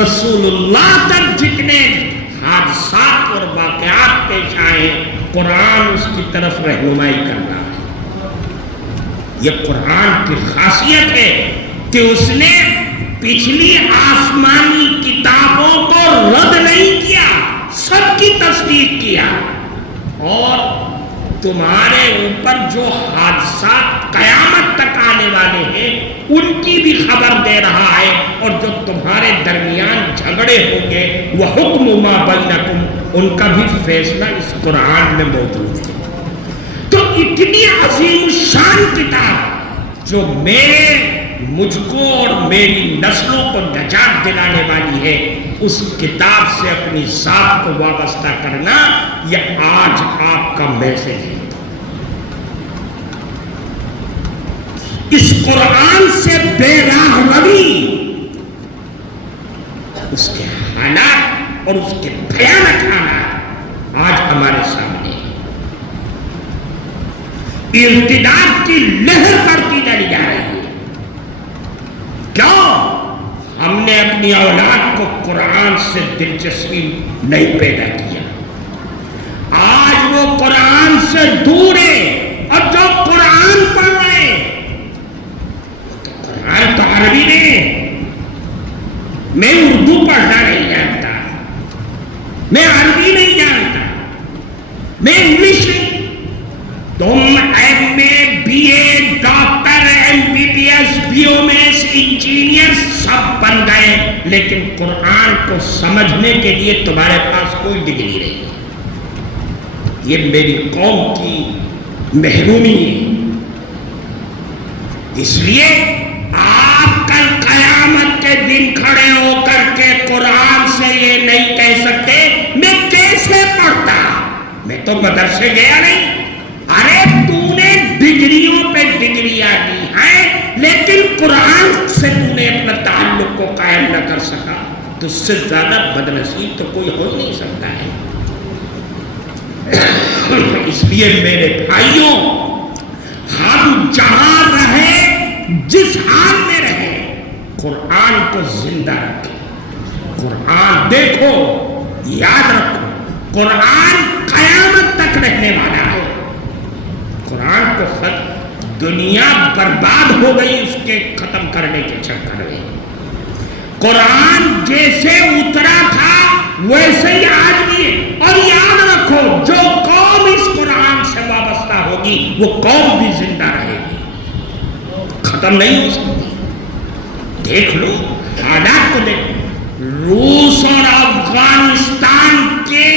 رسول اللہ تک جتنے حادثات اور واقعات پیش آئے، قرآن اس کی طرف رہنمائی کر رہا ہے. یہ قرآن کی خاصیت ہے کہ اس نے پچھلی آسمانی کتابوں کو رد نہیں کیا، سب کی تصدیق کیا، اور تمہارے اوپر جو حادثات قیامت تک آنے والے ہیں ان کی بھی خبر دے رہا ہے، اور جو تمہارے درمیان جھگڑے ہوں گے وہ حکم ما بینکم، ان کا بھی فیصلہ اس قرآن میں موجود ہے. تو اتنی عظیم الشان کتاب جو مجھ کو اور میری نسلوں کو نجات دلانے والی ہے، اس کتاب سے اپنی ذات کو وابستہ کرنا، یہ آج آپ کا میسج ہے۔ اس قرآن سے بے راہ روی، اس کے حالات اور اس کے بھیانک حالات آج ہمارے سامنے ہیں۔ ارتداد کی لہر بڑھتی چلی جا رہی ہے۔ کیوں؟ ہم نے اپنی اولاد کو قرآن سے دلچسپی نہیں پیدا کیا۔ آج وہ قرآن سے دور ہے، اور جو قرآن پڑھ رہے ہیں تو قرآن تو عربی میں، میں اردو پڑھنا نہیں جانتا، میں عربی نہیں جانتا، میں انگلش نہیں۔ تم M A, B A, doctor, MBBS، BOMS، engineer سب بن گئے، لیکن قرآن کو سمجھنے کے لیے تمہارے پاس کوئی ڈگری نہیں ہے۔ یہ میری قوم کی محرومی ہے۔ اس لیے آپ کل قیامت کے دن کھڑے ہو کر کے قرآن سے یہ نہیں کہہ سکتے میں کیسے پڑھتا، میں تو مدرسے گیا نہیں۔ ارے تو نے ڈگریوں پہ ڈگریاں دی ہیں، لیکن قرآن سے تو نے اپنا تعلق کو قائم نہ کر سکا، تو اس سے زیادہ بدنصیب تو کوئی ہو نہیں سکتا ہے۔ اس لیے میرے بھائیوں، ہم جہاں رہے، جس حال میں رہے، قرآن کو زندہ رکھیں۔ قرآن دیکھو، یاد رکھو، قرآن قیامت تک رہنے والا ہے۔ قرآن کو دنیا برباد ہو گئی اس کے ختم کرنے کے چکر میں۔ قرآن جیسے اترا تھا ویسے ہی آج بھی ہے، اور یاد رکھو جو قوم اس قرآن سے وابستہ ہوگی وہ قوم بھی زندہ رہے گی، ختم نہیں ہو سکتی۔ دیکھ لو حالات کو دیکھو، روس اور افغانستان کے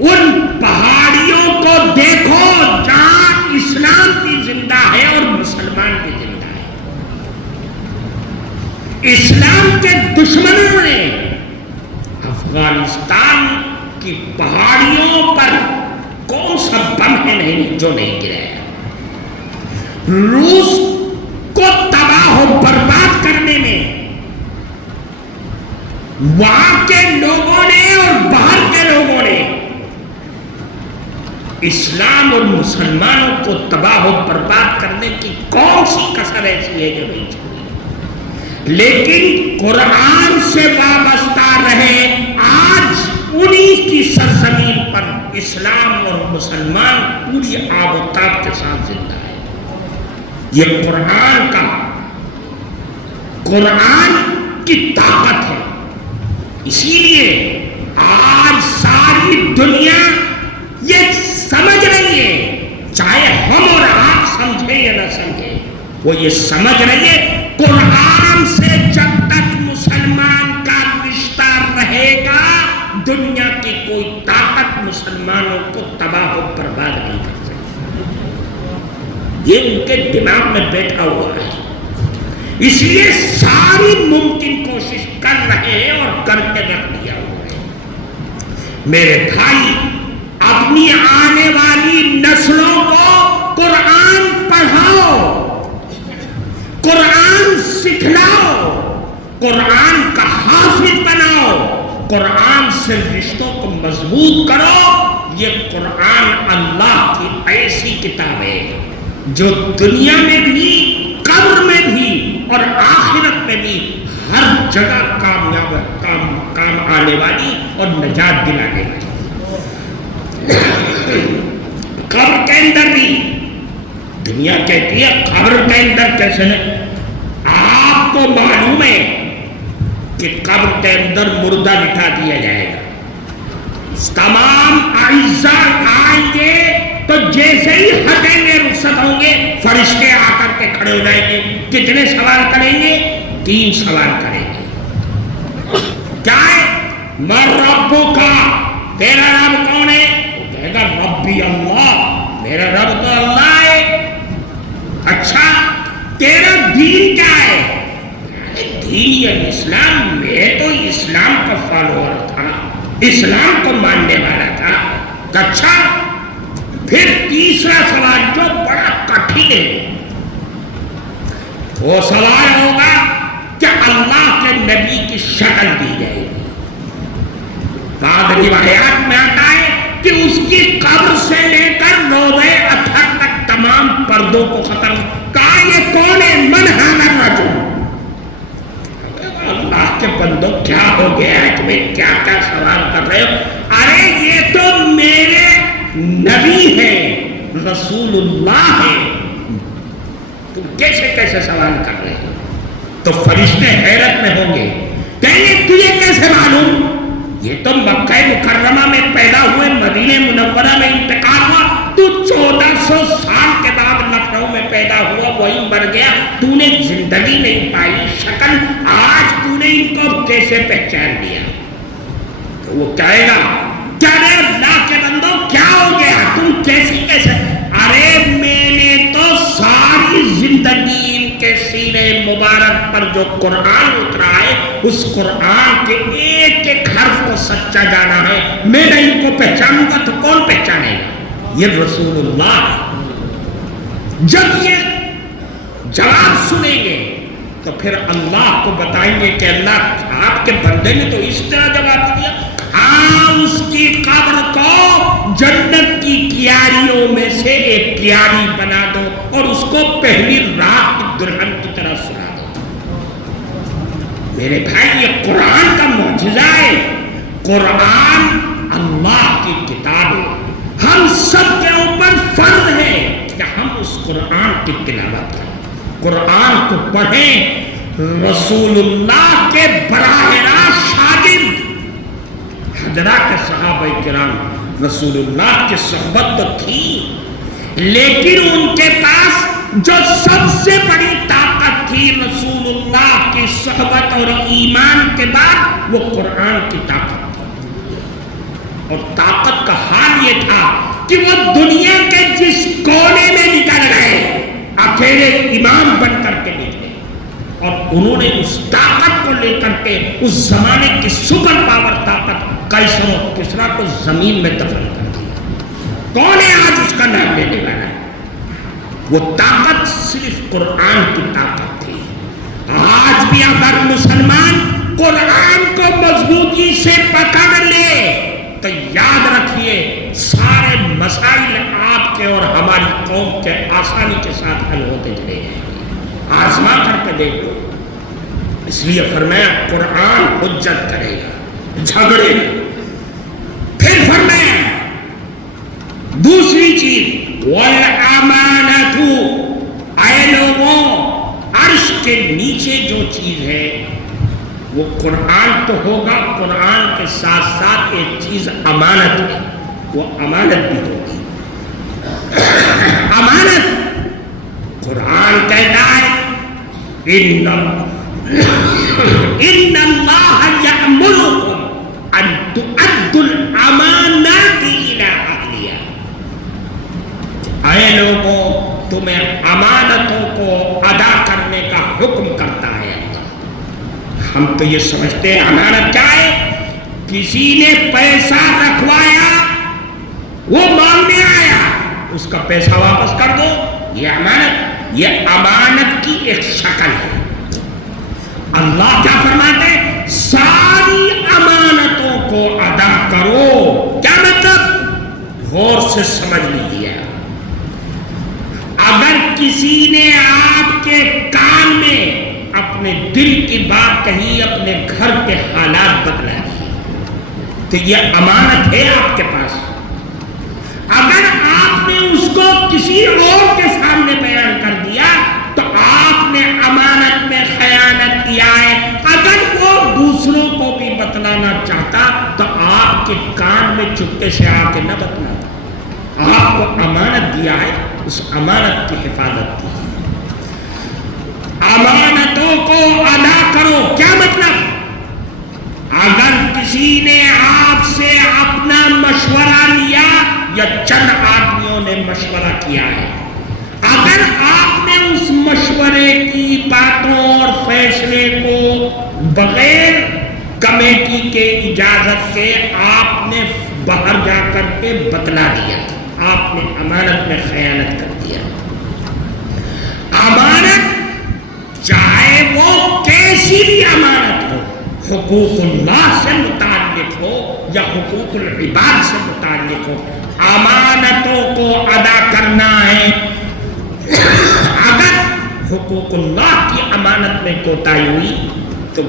ان پہاڑیوں کو دیکھو جہاں اسلام بھی زندہ ہے اور مسلمان بھی زندہ ہے۔ اسلام کے دشمنوں نے افغانستان کی پہاڑیوں پر کون سا بم ہے نہیں جو نہیں گرایا۔ روس کو تباہ و برباد کرنے میں وہاں کے لوگوں نے اور باہر کے لوگوں نے اسلام اور مسلمانوں کو تباہ و برباد کرنے کی کون سی کسر ایسی ہے جو نہیں چھوڑی، لیکن قرآن سے وابستہ رہے۔ آج انہی کی سرزمین پر اسلام اور مسلمان پوری آب و تاب کے ساتھ زندہ ہے۔ یہ قرآن کی طاقت ہے۔ اسی لیے آج ساری دنیا یہ سمجھ رہی ہے، چاہے ہم اور آپ سمجھیں یا نہ سمجھیں، وہ یہ سمجھ رہی ہے قرآن سے جب تک مسلمان کا رشتہ رہے گا دنیا کی کوئی طاقت مسلمانوں کو تباہ و برباد نہیں کر سکتی۔ یہ ان کے دماغ میں بیٹھا ہوا ہے، اس لیے ساری ممکن کوشش کر رہے ہیں اور کر کے رکھ دیا ہوا ہے۔ میرے بھائی، اپنی آنے والی نسلوں کو قرآن پڑھاؤ، قرآن سکھلاؤ، قرآن کا حافظ بناؤ، قرآن سے رشتوں کو مضبوط کرو۔ یہ قرآن اللہ کی ایسی کتاب ہے جو دنیا میں بھی، قبر میں بھی اور آخرت میں بھی ہر جگہ کام آنے والی اور نجات دلانے والی۔ قبر کے اندر بھی دنیا کہتی ہے قبر کے اندر کیسے نہیں؟ آپ کو معلوم ہے کہ قبر کے اندر مردہ بٹھا دیا جائے گا، تمام اعزاء آئیں گے تو جیسے ہی ہٹیں گے رخصت ہوں گے فرشتے آ کر کے کھڑے ہو جائیں گے۔ کتنے سوال کریں گے؟ 3 سوال کریں گے۔ کیا ہے؟ من ربک، تیرا رب کون ہے؟ وہ کہے گا ربی اللہ، میرا رب تو اللہ ہے. اچھا تیرا دین کیا ہے؟ دین الاسلام. میں تو اسلام کا فالوور تھا, اسلام کو ماننے والا تھا. اچھا پھر تیسرا سوال جو بڑا کٹھن ہے, وہ سوال ہوگا کہ اللہ کے نبی کی شکل دی جائے گی. بعض روایات میں آتا ہے کہ اس کی قبر سے لے کر روضہ اطہر تک تمام پردوں کو ختم کہا. یہ کون ہے؟ من هذا الرجل. اللہ کے بندوں کیا ہو گیا ہے تمہیں؟ کیا کیا سوال کر رہے ہو؟ ارے یہ تو میرے نبی ہیں, رسول اللہ ہیں, تم کیسے کیسے سوال کر رہے ہو؟ تو فرشتے حیرت میں ہوں گے, کہیں گے تجھے کیسے معلوم؟ یہ تو مکہ مکرمہ میں پیدا ہوئے, مدینہ منورہ میں انتقال ہوا, تو 1400 سال کے بعد لکھنؤ میں پیدا ہوا, وہیں مر گیا, تو نے زندگی نہیں پائی شکل, آج تو نے ان کو کیسے پہچان لیا؟ تو وہ کہے گا کیا رے اللہ کے بندو کیا ہو گیا, تم کیسے کیسے؟ ارے میں نے تو ساری زندگی ان کے سینے مبارک پر جو قرآن اترا ہے اس قرآن کے ایک ایک حرف کو سچا جانا ہے. میں نے ان کو پہچانوں گا تو کون پہچانے گا؟ یہ رسول اللہ ہے. جب یہ جواب سنیں گے تو پھر اللہ کو بتائیں گے کہ اللہ آپ کے بندے نے تو اس طرح جواب دیا. اس کی قبر کو جنت کی کیاریوں میں سے ایک کیاری بنا دو اور اس کو پہلی رات کی دلہن کی طرح سنا دو. میرے بھائی یہ قرآن کا معجزہ ہے. قرآن اللہ کی کتاب ہے. ہم سب کے اوپر فرض ہے کہ ہم اس قرآن کی تلاوت کریں, قرآن کو پڑھیں. رسول اللہ کے براہ راست شاگرد حضرات صحابہ کرام رسول اللہ کی صحبت تو تھی, لیکن ان کے پاس جو سب سے بڑی طاقت تھی رسول اللہ کی صحبت اور ایمان کے بعد, وہ قرآن کی طاقت تھی. اور طاقت کا حال یہ تھا کہ وہ دنیا کے جس کونے میں نکل گئے اکیلے امام بن کر کے نکلے, اور انہوں نے اس طاقت کو لے کر کے اس زمانے کی سپر پاور طاقت قیصر و کسریٰ کو زمین میں دفن کر دیا. کون ہے آج اس کا نام لینے والا ہے؟ وہ طاقت صرف قرآن کی طاقت تھی. آج بھی اگر مسلمان قرآن کو مضبوطی سے پکڑ لے تو یاد رکھیے سارے مسائل آپ کے اور ہماری قوم کے آسانی کے ساتھ حل ہوتے چلے جائیں گے. آزما کر کے دیکھو. اس لیے فرمایا قرآن حجت کرے گا, جھگڑے گا. پھر فرمایا دوسری چیز والامانۃ, اے لوگوں عرش کے نیچے جو چیز ہے وہ قرآن تو ہوگا, قرآن کے ساتھ ساتھ ایک چیز امانت ہے, وہ امانت بھی ہوگی. امانت قرآن کہتا ہے ان اللہ یأمرکم ان تؤدوا الامانات الی اہلہا. اے لوگوں تمہیں امانتوں کو ادا کرنے کا حکم کرتا ہے. ہم تو یہ سمجھتے ہیں امانت کیا ہے؟ کسی نے پیسہ رکھوایا, وہ مانگنے آیا, اس کا پیسہ واپس کر دو, یہ امانت. یہ امانت کی ایک شکل ہے. اللہ کیا فرماتے ہیں؟ ساری امانتوں کو ادا کرو. کیا مطلب؟ غور سے سمجھ لیجیے. اگر کسی نے آپ کے کان میں اپنے دل کی بات کہی, اپنے گھر کے حالات بتلا دیے, تو یہ امانت ہے آپ کے پاس. اگر آپ نے اس کو کسی اور کے سامنے بیان کر دیا تو آپ نے امانت میں خیانت کیا ہے. اگر وہ دوسروں کو بھی بتلانا چاہتا تو آپ کے کان میں چپکے سے آ کے نہ بتلاتا. آپ کو امانت دیا ہے, اس امانت کی حفاظت کیجیے. امانتوں کو ادا کرو. کیا مطلب؟ اگر کسی نے آپ سے اپنا مشورہ لیا یا چند آدمیوں انہوں نے مشورہ کیا ہے، اگر آپ نے اس مشورے کی باتوں اور فیصلے کو بغیر کمیٹی کے اجازت کے آپ نے باہر جا کر کے بتلا دیا، آپ نے امانت میں خیانت کر دیا۔ امانت چاہے وہ کیسی بھی امانت ہو، حقوق اللہ سے متعلق ہو یا حقوق العباد سے متعلق ہو، امانتوں کو ادا کرنا ہے۔ اگر حقوق اللہ کی امانت میں کوتاہی ہوئی تو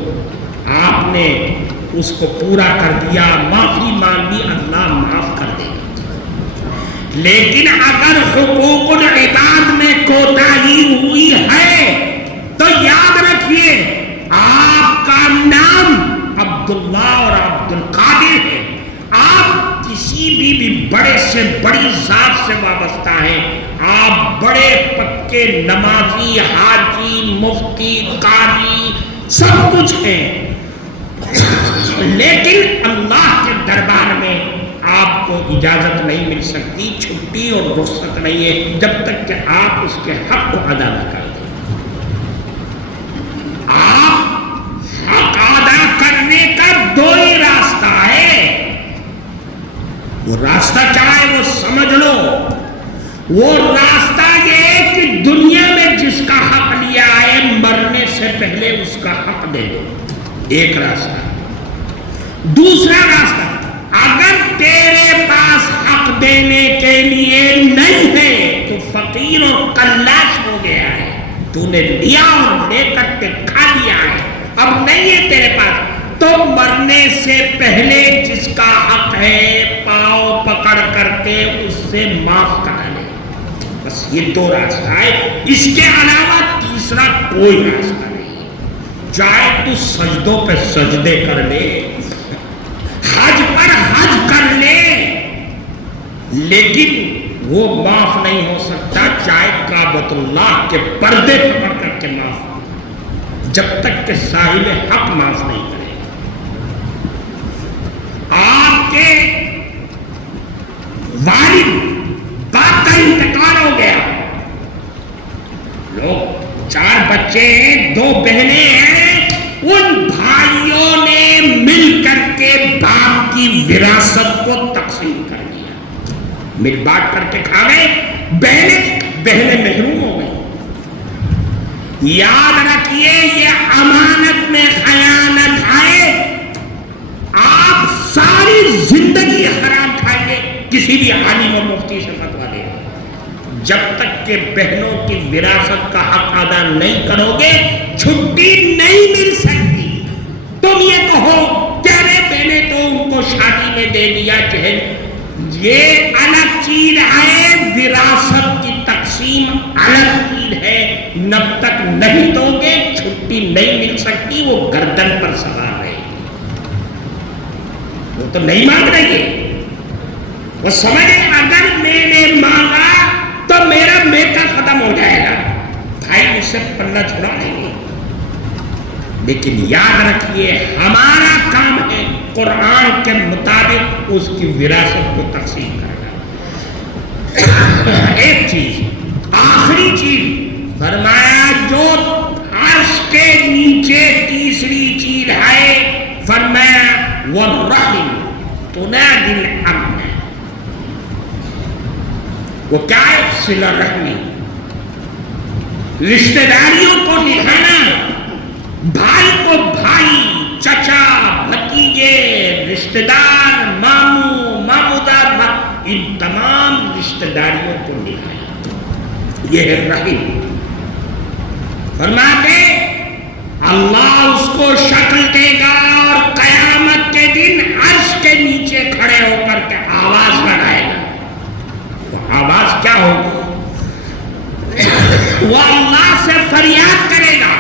آپ نے اس کو پورا کر دیا، معافی مانگی، اللہ معاف کر دے گا۔ لیکن اگر حقوق العباد میں کوتاہی ہوئی ہے تو یاد رکھیے آپ کا نام عبداللہ اور عبد القادر ہے، آپ کسی بھی بڑے سے بڑی ذات سے وابستہ ہیں، آپ بڑے پکے نمازی، حاجی، مفتی، قاضی سب کچھ ہیں، لیکن اللہ کے دربار میں آپ کو اجازت نہیں مل سکتی، چھٹی اور رخصت نہیں ہے جب تک کہ آپ اس کے حق کو ادا نہ کر دیں۔ آپ حق ادا کرنے کا دو ہی راستہ ہے، وہ راستہ چاہے وہ سمجھ لو، وہ راستہ یہ ہے کہ دنیا میں جس کا حق لیا ہے مرنے سے پہلے اس کا حق دے دو، ایک راستہ۔ دوسرا راستہ، اگر تیرے پاس حق دینے کے لیے نہیں ہے تو فقیر اور کلاش ہو گیا ہے، تو نے لیا اور لے کر کے کھا لیا ہے، اب نہیں ہے تیرے پاس، تو مرنے سے پہلے جس کا حق ہے پاؤں پکڑ کر کے اس سے معاف کرا لے، بس یہ دو راستہ ہے، اس کے علاوہ تیسرا کوئی راستہ نہیں۔ چاہے تو سجدوں پہ سجدے کر لے، حج پر حج کر لے، لیکن وہ معاف نہیں ہو سکتا چاہے کعبۃ اللہ کے پردے پکڑ کر کے معاف ہو، جب تک کہ صاحب حق معاف نہیں کرے۔ آپ کے والد باپ کا انتقال ہو گیا، لوگ 4 بچے ہیں، 2 بہنیں ہیں، ان بھائیوں نے مل کر کے باپ کی وراثت کو تقسیم کر دیا، مل بانٹ کر کے کھا گئے، بہنیں محروم ہو گئی۔ یاد رکھیے یہ امانت میں خیانت ہے، آپ ساری زندگی حرام کھائیں گے، کسی بھی عالم و مفتی سے فتویٰ دے، جب تک کہ بہنوں کی وراثت کا حق ادا نہیں کرو گے چھٹی نہیں مل سکتی۔ تم یہ کہو کہ ارے میں نے تو ان کو شادی میں دے دیا، یہ الگ چیز ہے، وراثت کی تقسیم الگ چیز ہے، جب تک نہیں دو گے چھٹی نہیں مل سکتی، وہ گردن پر سوار رہے گی۔ وہ تو نہیں مانگ رہی ہے، وہ سمجھے اگر میں نے مانگا تو میرا میکا ختم ہو جائے گا، بھائی مجھ سے پلہ چھڑا لیں گے۔ لیکن یاد رکھیے ہمارا کام ہے قرآن کے مطابق اس کی وراثت کو تقسیم کرنا۔ ایک چیز، آخری چیز فرمایا جو عرش کے نیچے تیسری چیز ہے، فرمایا والرحم تنادی الامن، وہ کیا ہے؟ صلہ رحمی، رشتہ داریوں کو نبھانا، بھائی کو بھائی، چچا، بھتیجے، رشتہ دار، ماموں، مامودار، ان تمام رشتہ داریوں کو نبھانا، یہ ہے رحم۔ فرماتے اللہ اس کو شکل دے گا اور قیامت کے دن عرش کے نیچے کھڑے ہو کر کے آواز لگائے گا۔ وہ آواز کیا ہوگی؟ وہ اللہ سے فریاد کرے گا،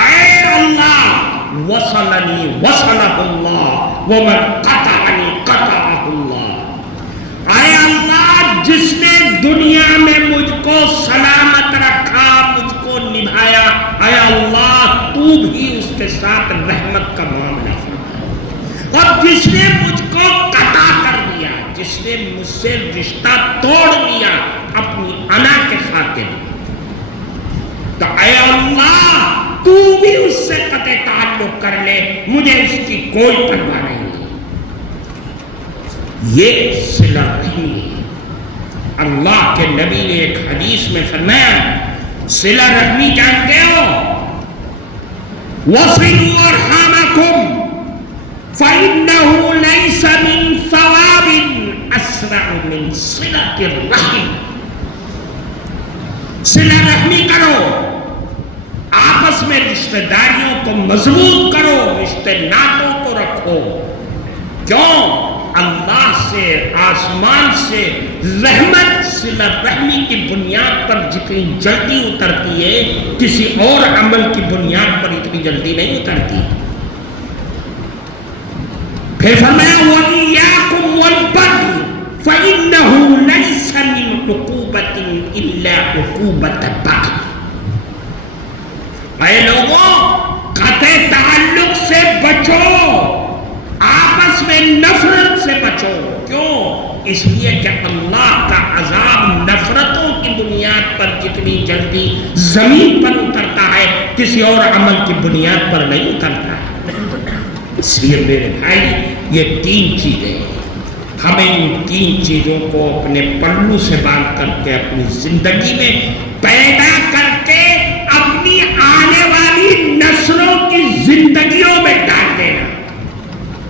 اے اللہ وصلنی وصلہ اللہ ومن قطعنی قطعہ اللہ، اے اللہ جس نے دنیا میں مجھ کو سلامت رکھا، مجھ کو نبھایا، اے اللہ تو بھی اس کے ساتھ رحمت کا معاملہ فرما، اور جس نے مجھ کو قطع کر دیا، جس نے مجھ سے رشتہ توڑ لیا اپنی انا کے خاطر، تو اے اللہ تو بھی اس سے قطع تعلق کر لے، مجھے اس کی کوئی پرواہ نہیں ہے۔ یہ صلہ رحمی ہے۔ اللہ کے نبی نے ایک حدیث میں فرمایا، صلہ رحمی جانتے ہو، وَصِلُوا أَرْحَامَكُمْ فَإِنَّهُ لَيْسَ مِنْ ثَوَابٍ أَسْرَعُ مِنْ صِلَةِ الرَّحِمِ۔ صلہ رحمی کرو، آپس میں رشتہ داریوں کو مضبوط کرو، رشتے ناتوں کو رکھو۔ کیوں؟ اللہ سے، آسمان سے رحمت صلہ رحمی کی بنیاد پر جتنی جلدی اترتی ہے، کسی اور عمل کی بنیاد پر اتنی جلدی نہیں اترتی۔ پھر فرمایا وَإِيَّاكُمْ وَالْبَغْيَ فَإِنَّهُ لَيْسَ مِنْ عُقُوبَةٍ إِلَّا عُقُوبَةَ بَغْيٍ۔ اے لوگوں، قطع تعلق سے بچو، آپس میں نفرت سے بچو۔ کیوں؟ اس لیے کہ اللہ کا عذاب نفرتوں کی بنیاد پر جتنی جلدی زمین پر اترتا ہے، کسی اور عمل کی بنیاد پر نہیں اترتا ہے۔ اس لیے میرے بھائی، یہ تین چیزیں ہیں، ہمیں ان تین چیزوں کو اپنے پلو سے باندھ کر کے اپنی زندگی میں پیدا کر کے اپنی آنے والی نسلوں کی زندگیوں میں ڈال دینا،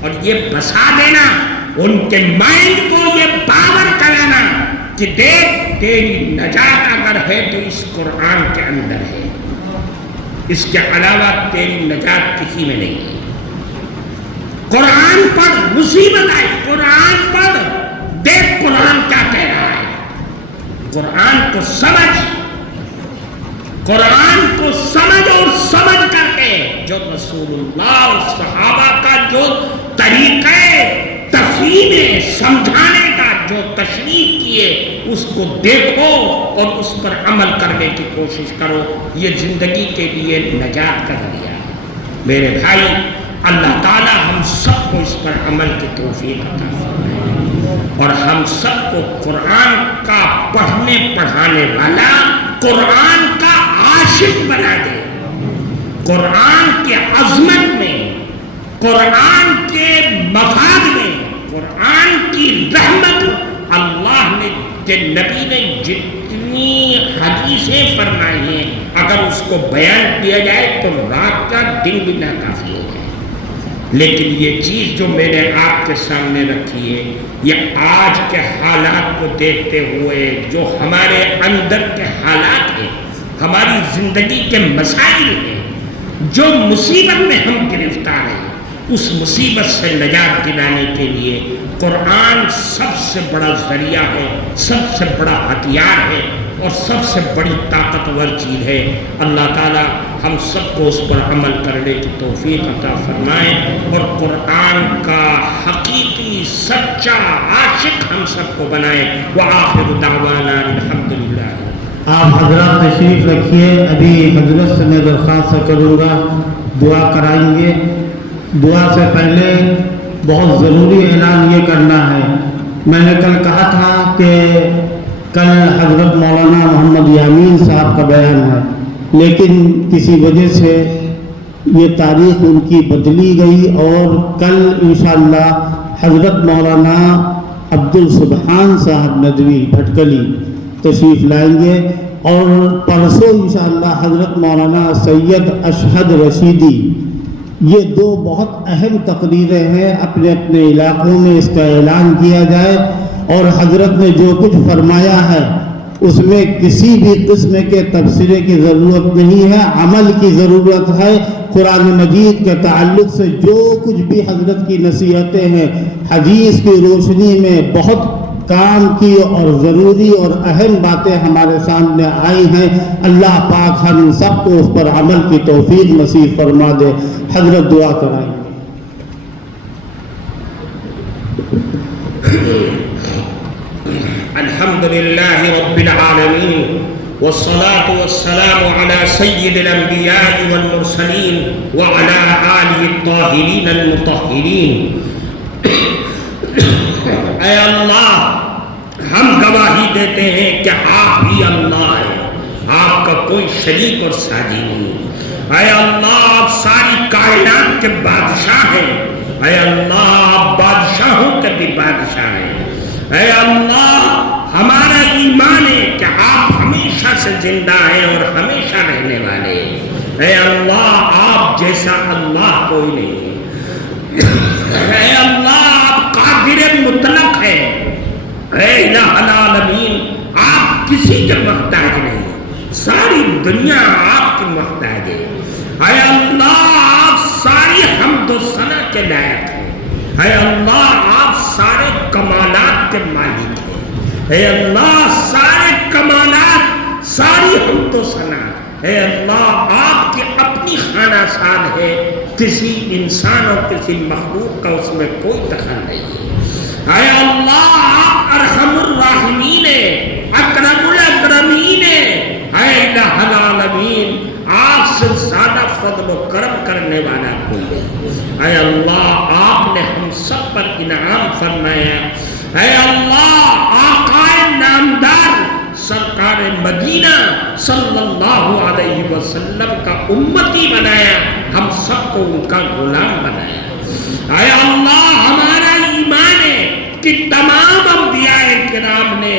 اور یہ بسا دینا، ان کے مائنڈ کو یہ باور کرانا کہ دیکھ تیری نجات اگر ہے تو اس قرآن کے اندر ہے، اس کے علاوہ تیری نجات کسی میں نہیں ہے۔ قرآن پر مصیبت آئی، قرآن پر دیکھ قرآن کیا کہہ رہا ہے، قرآن کو سمجھ، قرآن کو سمجھ، اور سمجھ کر کے جو رسول اللہ اور صحابہ کا جو طریقہ تفہیم سمجھانے کا جو تشریح کیے، اس کو دیکھو اور اس پر عمل کرنے کی کوشش کرو، یہ زندگی کے لیے نجات کا ذریعہ ہے۔ میرے بھائی، اللہ تعالی ہم سب کو اس پر عمل کی توفیق عطا فرمائے، اور ہم سب کو قرآن کا پڑھنے پڑھانے والا، قرآن کا عاشق بنا دے۔ قرآن کی عظمت میں، قرآن کے مفاد میں، قرآن کی رحمت، اللہ نے کہ نبی نے جتنی حدیثیں فرمائی ہیں، اگر اس کو بیان کیا جائے تو رات کا دن بھی ناکافی ہو جائے۔ لیکن یہ چیز جو میں نے آپ کے سامنے رکھی ہے، یہ آج کے حالات کو دیکھتے ہوئے جو ہمارے اندر کے حالات ہیں، ہماری زندگی کے مسائل ہیں، جو مصیبت میں ہم گرفتار ہیں، اس مصیبت سے نجات دلانے کے لیے قرآن سب سے بڑا ذریعہ ہے، سب سے بڑا ہتھیار ہے، اور سب سے بڑی طاقتور چیز ہے۔ اللہ تعالی ہم سب کو اس پر عمل کرنے کی توفیق عطا فرمائے، اور قرآن کا حقیقی سچا عاشق ہم سب کو بنائے۔ وآخر دعوانا الحمدللہ۔ آپ حضرات تشریف رکھیے، ابھی حضرت سے میں درخواست کروں گا، دعا کرائیں گے۔ دعا سے پہلے بہت ضروری اعلان یہ کرنا ہے، میں نے کل کہا تھا کہ کل حضرت مولانا محمد یامین صاحب کا بیان ہے، لیکن کسی وجہ سے یہ تاریخ ان کی بدلی گئی، اور کل انشاءاللہ حضرت مولانا عبدالسبحان صاحب ندوی بھٹکلی تشریف لائیں گے، اور پرسوں انشاءاللہ حضرت مولانا سید اشہد رشیدی۔ یہ دو بہت اہم تقریریں ہیں، اپنے اپنے علاقوں میں اس کا اعلان کیا جائے، اور حضرت نے جو کچھ فرمایا ہے اس میں کسی بھی قسم کے تبصرے کی ضرورت نہیں ہے، عمل کی ضرورت ہے۔ قرآن مجید کے تعلق سے جو کچھ بھی حضرت کی نصیحتیں ہیں، حدیث کی روشنی میں بہت کام کی اور ضروری اور اہم باتیں ہمارے سامنے آئی ہیں۔ اللہ پاک ہم سب کو اس پر عمل کی توفیق نصیب فرما دے۔ حضرت دعا کرائیں۔ الحمدللہ رب العالمین، والصلاة والسلام على سید الانبیاء والمرسلین وعلى آلہ الطاہرین المطہرین۔ اے اللہ، ہم گواہی دیتے ہیں کہ آپ ہی اللہ ہیں، آپ کا کوئی شریک اور ساجی نہیں۔ اے اللہ آپ ساری کائنات کے بادشاہ ہیں، اے اللہ آپ بادشاہوں کے بھی بادشاہ ہیں۔ اے اللہ ہمارا ایمان ہے کہ آپ ہمیشہ سے زندہ ہیں اور ہمیشہ رہنے والے ہیں۔ اے اللہ آپ جیسا اللہ کوئی نہیں ہے۔ اے اللہ آپ قادر مطلق ہیں۔ اے الہ العالمین آپ کسی کے محتاج نہیں، ساری دنیا آپ کی محتاج ہے۔ اے اللہ آپ ساری حمد و ثنا کے لائق ہیں۔ اے اللہ آپ سارے کمالات کے مالک ہیں۔ اے اللہ سارے کمالات، ساری حمد و ثنا، اے اللہ آپ کی اپنی خانہ سان ہے، کسی انسان اور کسی مخلوق کا اس میں کوئی دخل نہیں ہے۔ اے اللہ آپ ارحم الراحمین ہیں، اکرم الاکرمین ہیں۔ اے الہ العالمین آپ سے زیادہ فضل و کرم کرنے والا کوئی نہیں۔ اے اللہ آپ نے ہم سب پر انعام فرمایا۔ اے اللہ آقا نامدار سرکار مدینہ صلی اللہ علیہ وسلم کا امتی بنایا، ہم سب کو ان کا غلام بنایا۔ اے اللہ ہمارا ایمان ہے کہ تمام انبیاء کرام نے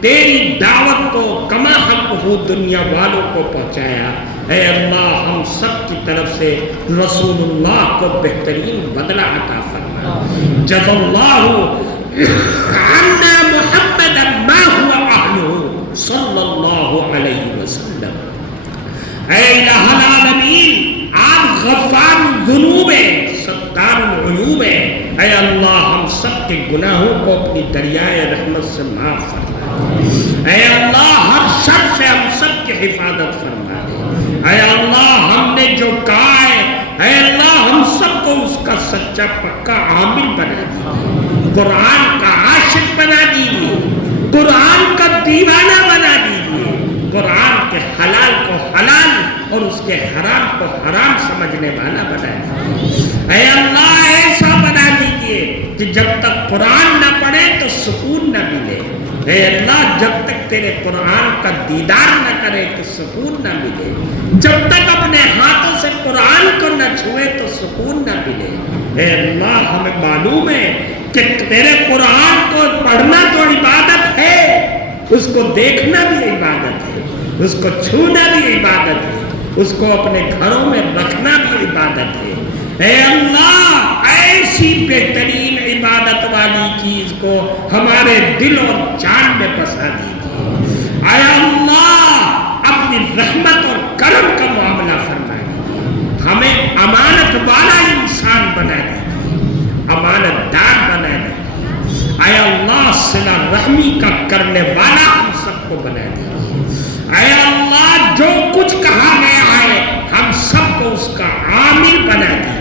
تیری دعوت کو کما حق ہو دنیا والوں کو پہنچایا۔ اے اللہ ہم سب کی طرف سے رسول اللہ کو بہترین بدلہ عطا فرما۔ جز اللہ عنا محمد ما هو اہلہ صلی اللہ علیہ وسلم۔ اے الہ العالمین آپ غفار الذنوب ہیں، ستار العیوب ہیں۔ اے اللہ ہم سب کے گناہوں کو اپنی دریائے رحمت سے معاف فرما۔ اے اللہ ہر شر سے ہم سب کی حفاظت فرما دے۔ اے اللہ ہم نے جو کہا ہے، اے اللہ ہم سب کو اس کا سچا پکا عامل بنا دیجیے، قرآن کا عاشق بنا دیجیے، قرآن کا دیوانہ بنا دیجیے، قرآن کے حلال کو حلال اور اس کے حرام کو حرام سمجھنے والا بنا دیجیے۔ اے اللہ ایسا بنا دیجیے کہ جب تک قرآن نہ پڑھے تو سکون نہ ملے۔ اے اللہ جب تک تیرے قرآن کا دیدار نہ کرے تو سکون نہ ملے، جب تک اپنے ہاتھوں سے قرآن کو نہ چھوئے تو سکون نہ ملے۔ اے اللہ ہمیں معلوم ہے کہ تیرے قرآن کو پڑھنا تو عبادت ہے، اس کو دیکھنا بھی عبادت ہے، اس کو چھونا بھی عبادت ہے، اس کو اپنے گھروں میں رکھنا بھی عبادت ہے۔ اے اللہ ایسی بہترین عبادت والی چیز کو ہمارے دل اور جان میں بسا دیجیے۔ اے اللہ اپنی رحمت اور کرم کا معاملہ فرما دیجیے، ہمیں امانت والا انسان بنا دیجیے، امانت دار بنا دیجیے۔ اے اللہ صلہ رحمی کا کرنے والا ہم سب کو بنا دیجیے۔ اے اللہ جو کچھ کہا گیا ہے ہم سب کو اس کا عامل بنا دیجیے۔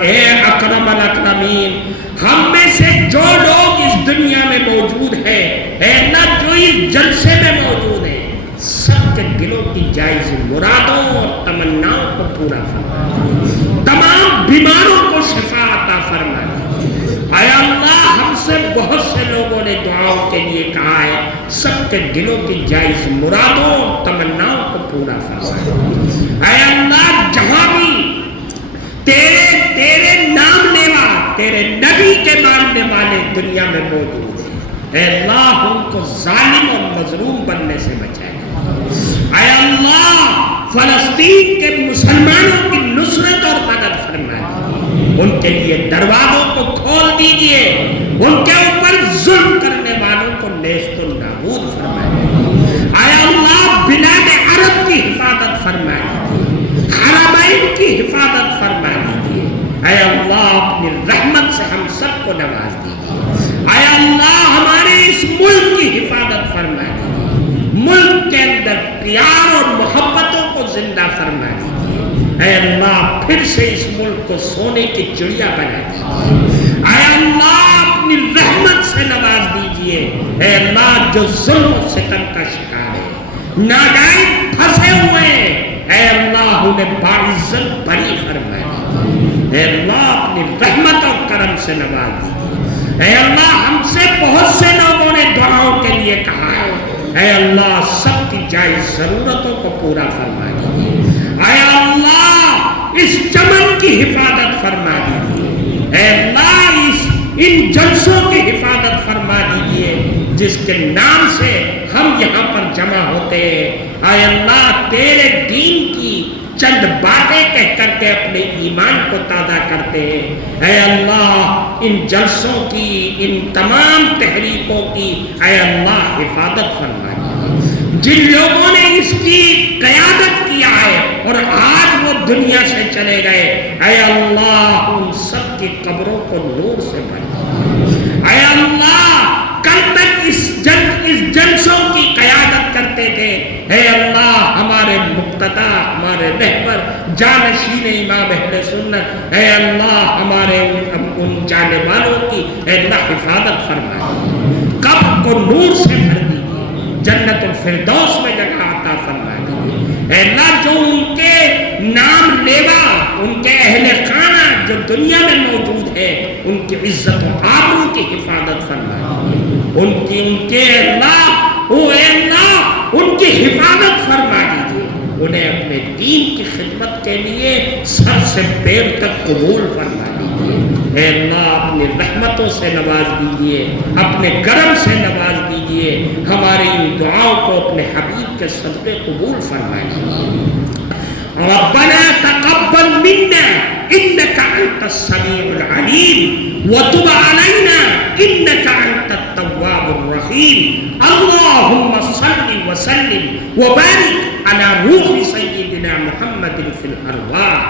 اے اکرم الاکرمین ہم میں سے جو لوگ اس دنیا میں موجود ہیں، اے اللہ جو اس جلسے میں موجود ہیں، سب کے دلوں کی جائز مرادوں اور تمناؤں کو پورا فرما، تمام بیماروں کو شفا عطا فرما۔ اے اللہ ہم سے بہت سے لوگوں نے دعاؤں کے لیے کہا ہے، سب کے دلوں کی جائز مرادوں اور تمناؤں کو پورا فرما۔ اے اللہ جہاں بھی تیرے نام لیوا، تیرے نبی کے ماننے والے دنیا میں موجود ہیں، اے اللہ ان کو ظالم اور مظلوم بننے سے بچائے۔ اے اللہ فلسطین کے مسلمانوں کی نصرت اور مدد فرمائے، ان کے لیے دروازوں کو کھول دیجئے، ان کے اوپر ظلم کرنے والوں کو نیست و نابود فرمائے۔ اے اللہ بلاد عرب کی حفاظت فرمائے، حرمین کی حفاظت فرما دیجیے۔ اے اللہ اپنی رحمت سے ہم سب کو نواز دیجیے۔ اے اللہ ہمارے اس ملک کی حفاظت فرما دیجیے، ملک کے اندر پیار اور محبتوں کو زندہ فرما دیجیے۔ اے اللہ پھر سے اس ملک کو سونے کی چڑیا بنا دیجیے۔ اے اللہ اپنی رحمت سے نواز دیجیے۔ اے اللہ جو ظلم و ستم کا شکار ہے، ناجائز پھنسے ہوئے ہیں، اے اللہ انہیں باعزت بری فرما دیجیے۔ اے اللہ اپنی رحمت اور کرم سے نواز دیجیے۔ اے اللہ ہم سے بہت سے لوگوں نے دعاؤں کے لیے کہا ہے اے اللہ سب کی جائز ضرورتوں کو پورا فرما دیجیے، اے اللہ اس چمن کی حفاظت فرما دیجیے، اے اللہ ان جلسوں کی حفاظت فرما دیجیے جس کے نام سے ہم یہاں پر جمع ہوتے ہیں، اے اللہ تیرے دین کی چند باتیں کہہ کر کے اپنے ایمان کو تازہ کرتے ہیں، اے اللہ ان جلسوں کی ان تمام تحریکوں کی اے اللہ حفاظت فرما دیجیے، جن لوگوں نے اس کی قیادت کیا ہے اور آج وہ دنیا سے چلے گئے، اے اللہ ان سب کی قبروں کو نور سے بھر دیجیے، اے اللہ کل تک اس جلسوں کی قیادت کرتے تھے، اے اللہ ہمارے مقتدی ہمارے رہبر جانشین امام اہل سنت، اے اللہ ہمارے ان جانے والوں کی اے اللہ حفاظت فرما دیجیے، قبر کو نور سے بھر دیجیے، جنت الفردوس میں جگہ عطا فرما دیجیے، اے اللہ جو ان کے نام لیوا ان کے اہل خانہ جو دنیا میں موجود ہے ان کی عزت و آبرو کی حفاظت فرما دیجیے، ان کے اللہ ان کی حفاظت فرما دیجیے، انہیں اپنے دین کی خدمت کے لیے سر سے پیر تک قبول فرما دیجیے، اے اللہ اپنی رحمتوں سے نواز دیجیے، اپنے کرم سے نواز دیجیے، ہماری ان دعاؤں کو اپنے حبیب کے صدقے قبول فرما دیجیے۔ ربنا تقبل منا انك انت السميع العليم وتب علينا انك انت التواب الرحيم اللهم صل وسلم وبارك على روح سيدنا محمد في الارواح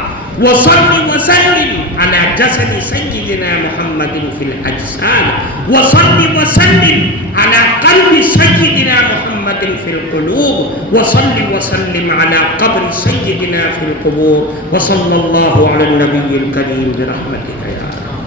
وصل وسلم على جسد سيدنا محمد في الاجساد وصل وسلم على قلب سيدنا محمد في القلوب وصل وسلم على قبر سيدنا في القبور وصلى الله على النبي الكريم برحمتك يا رب۔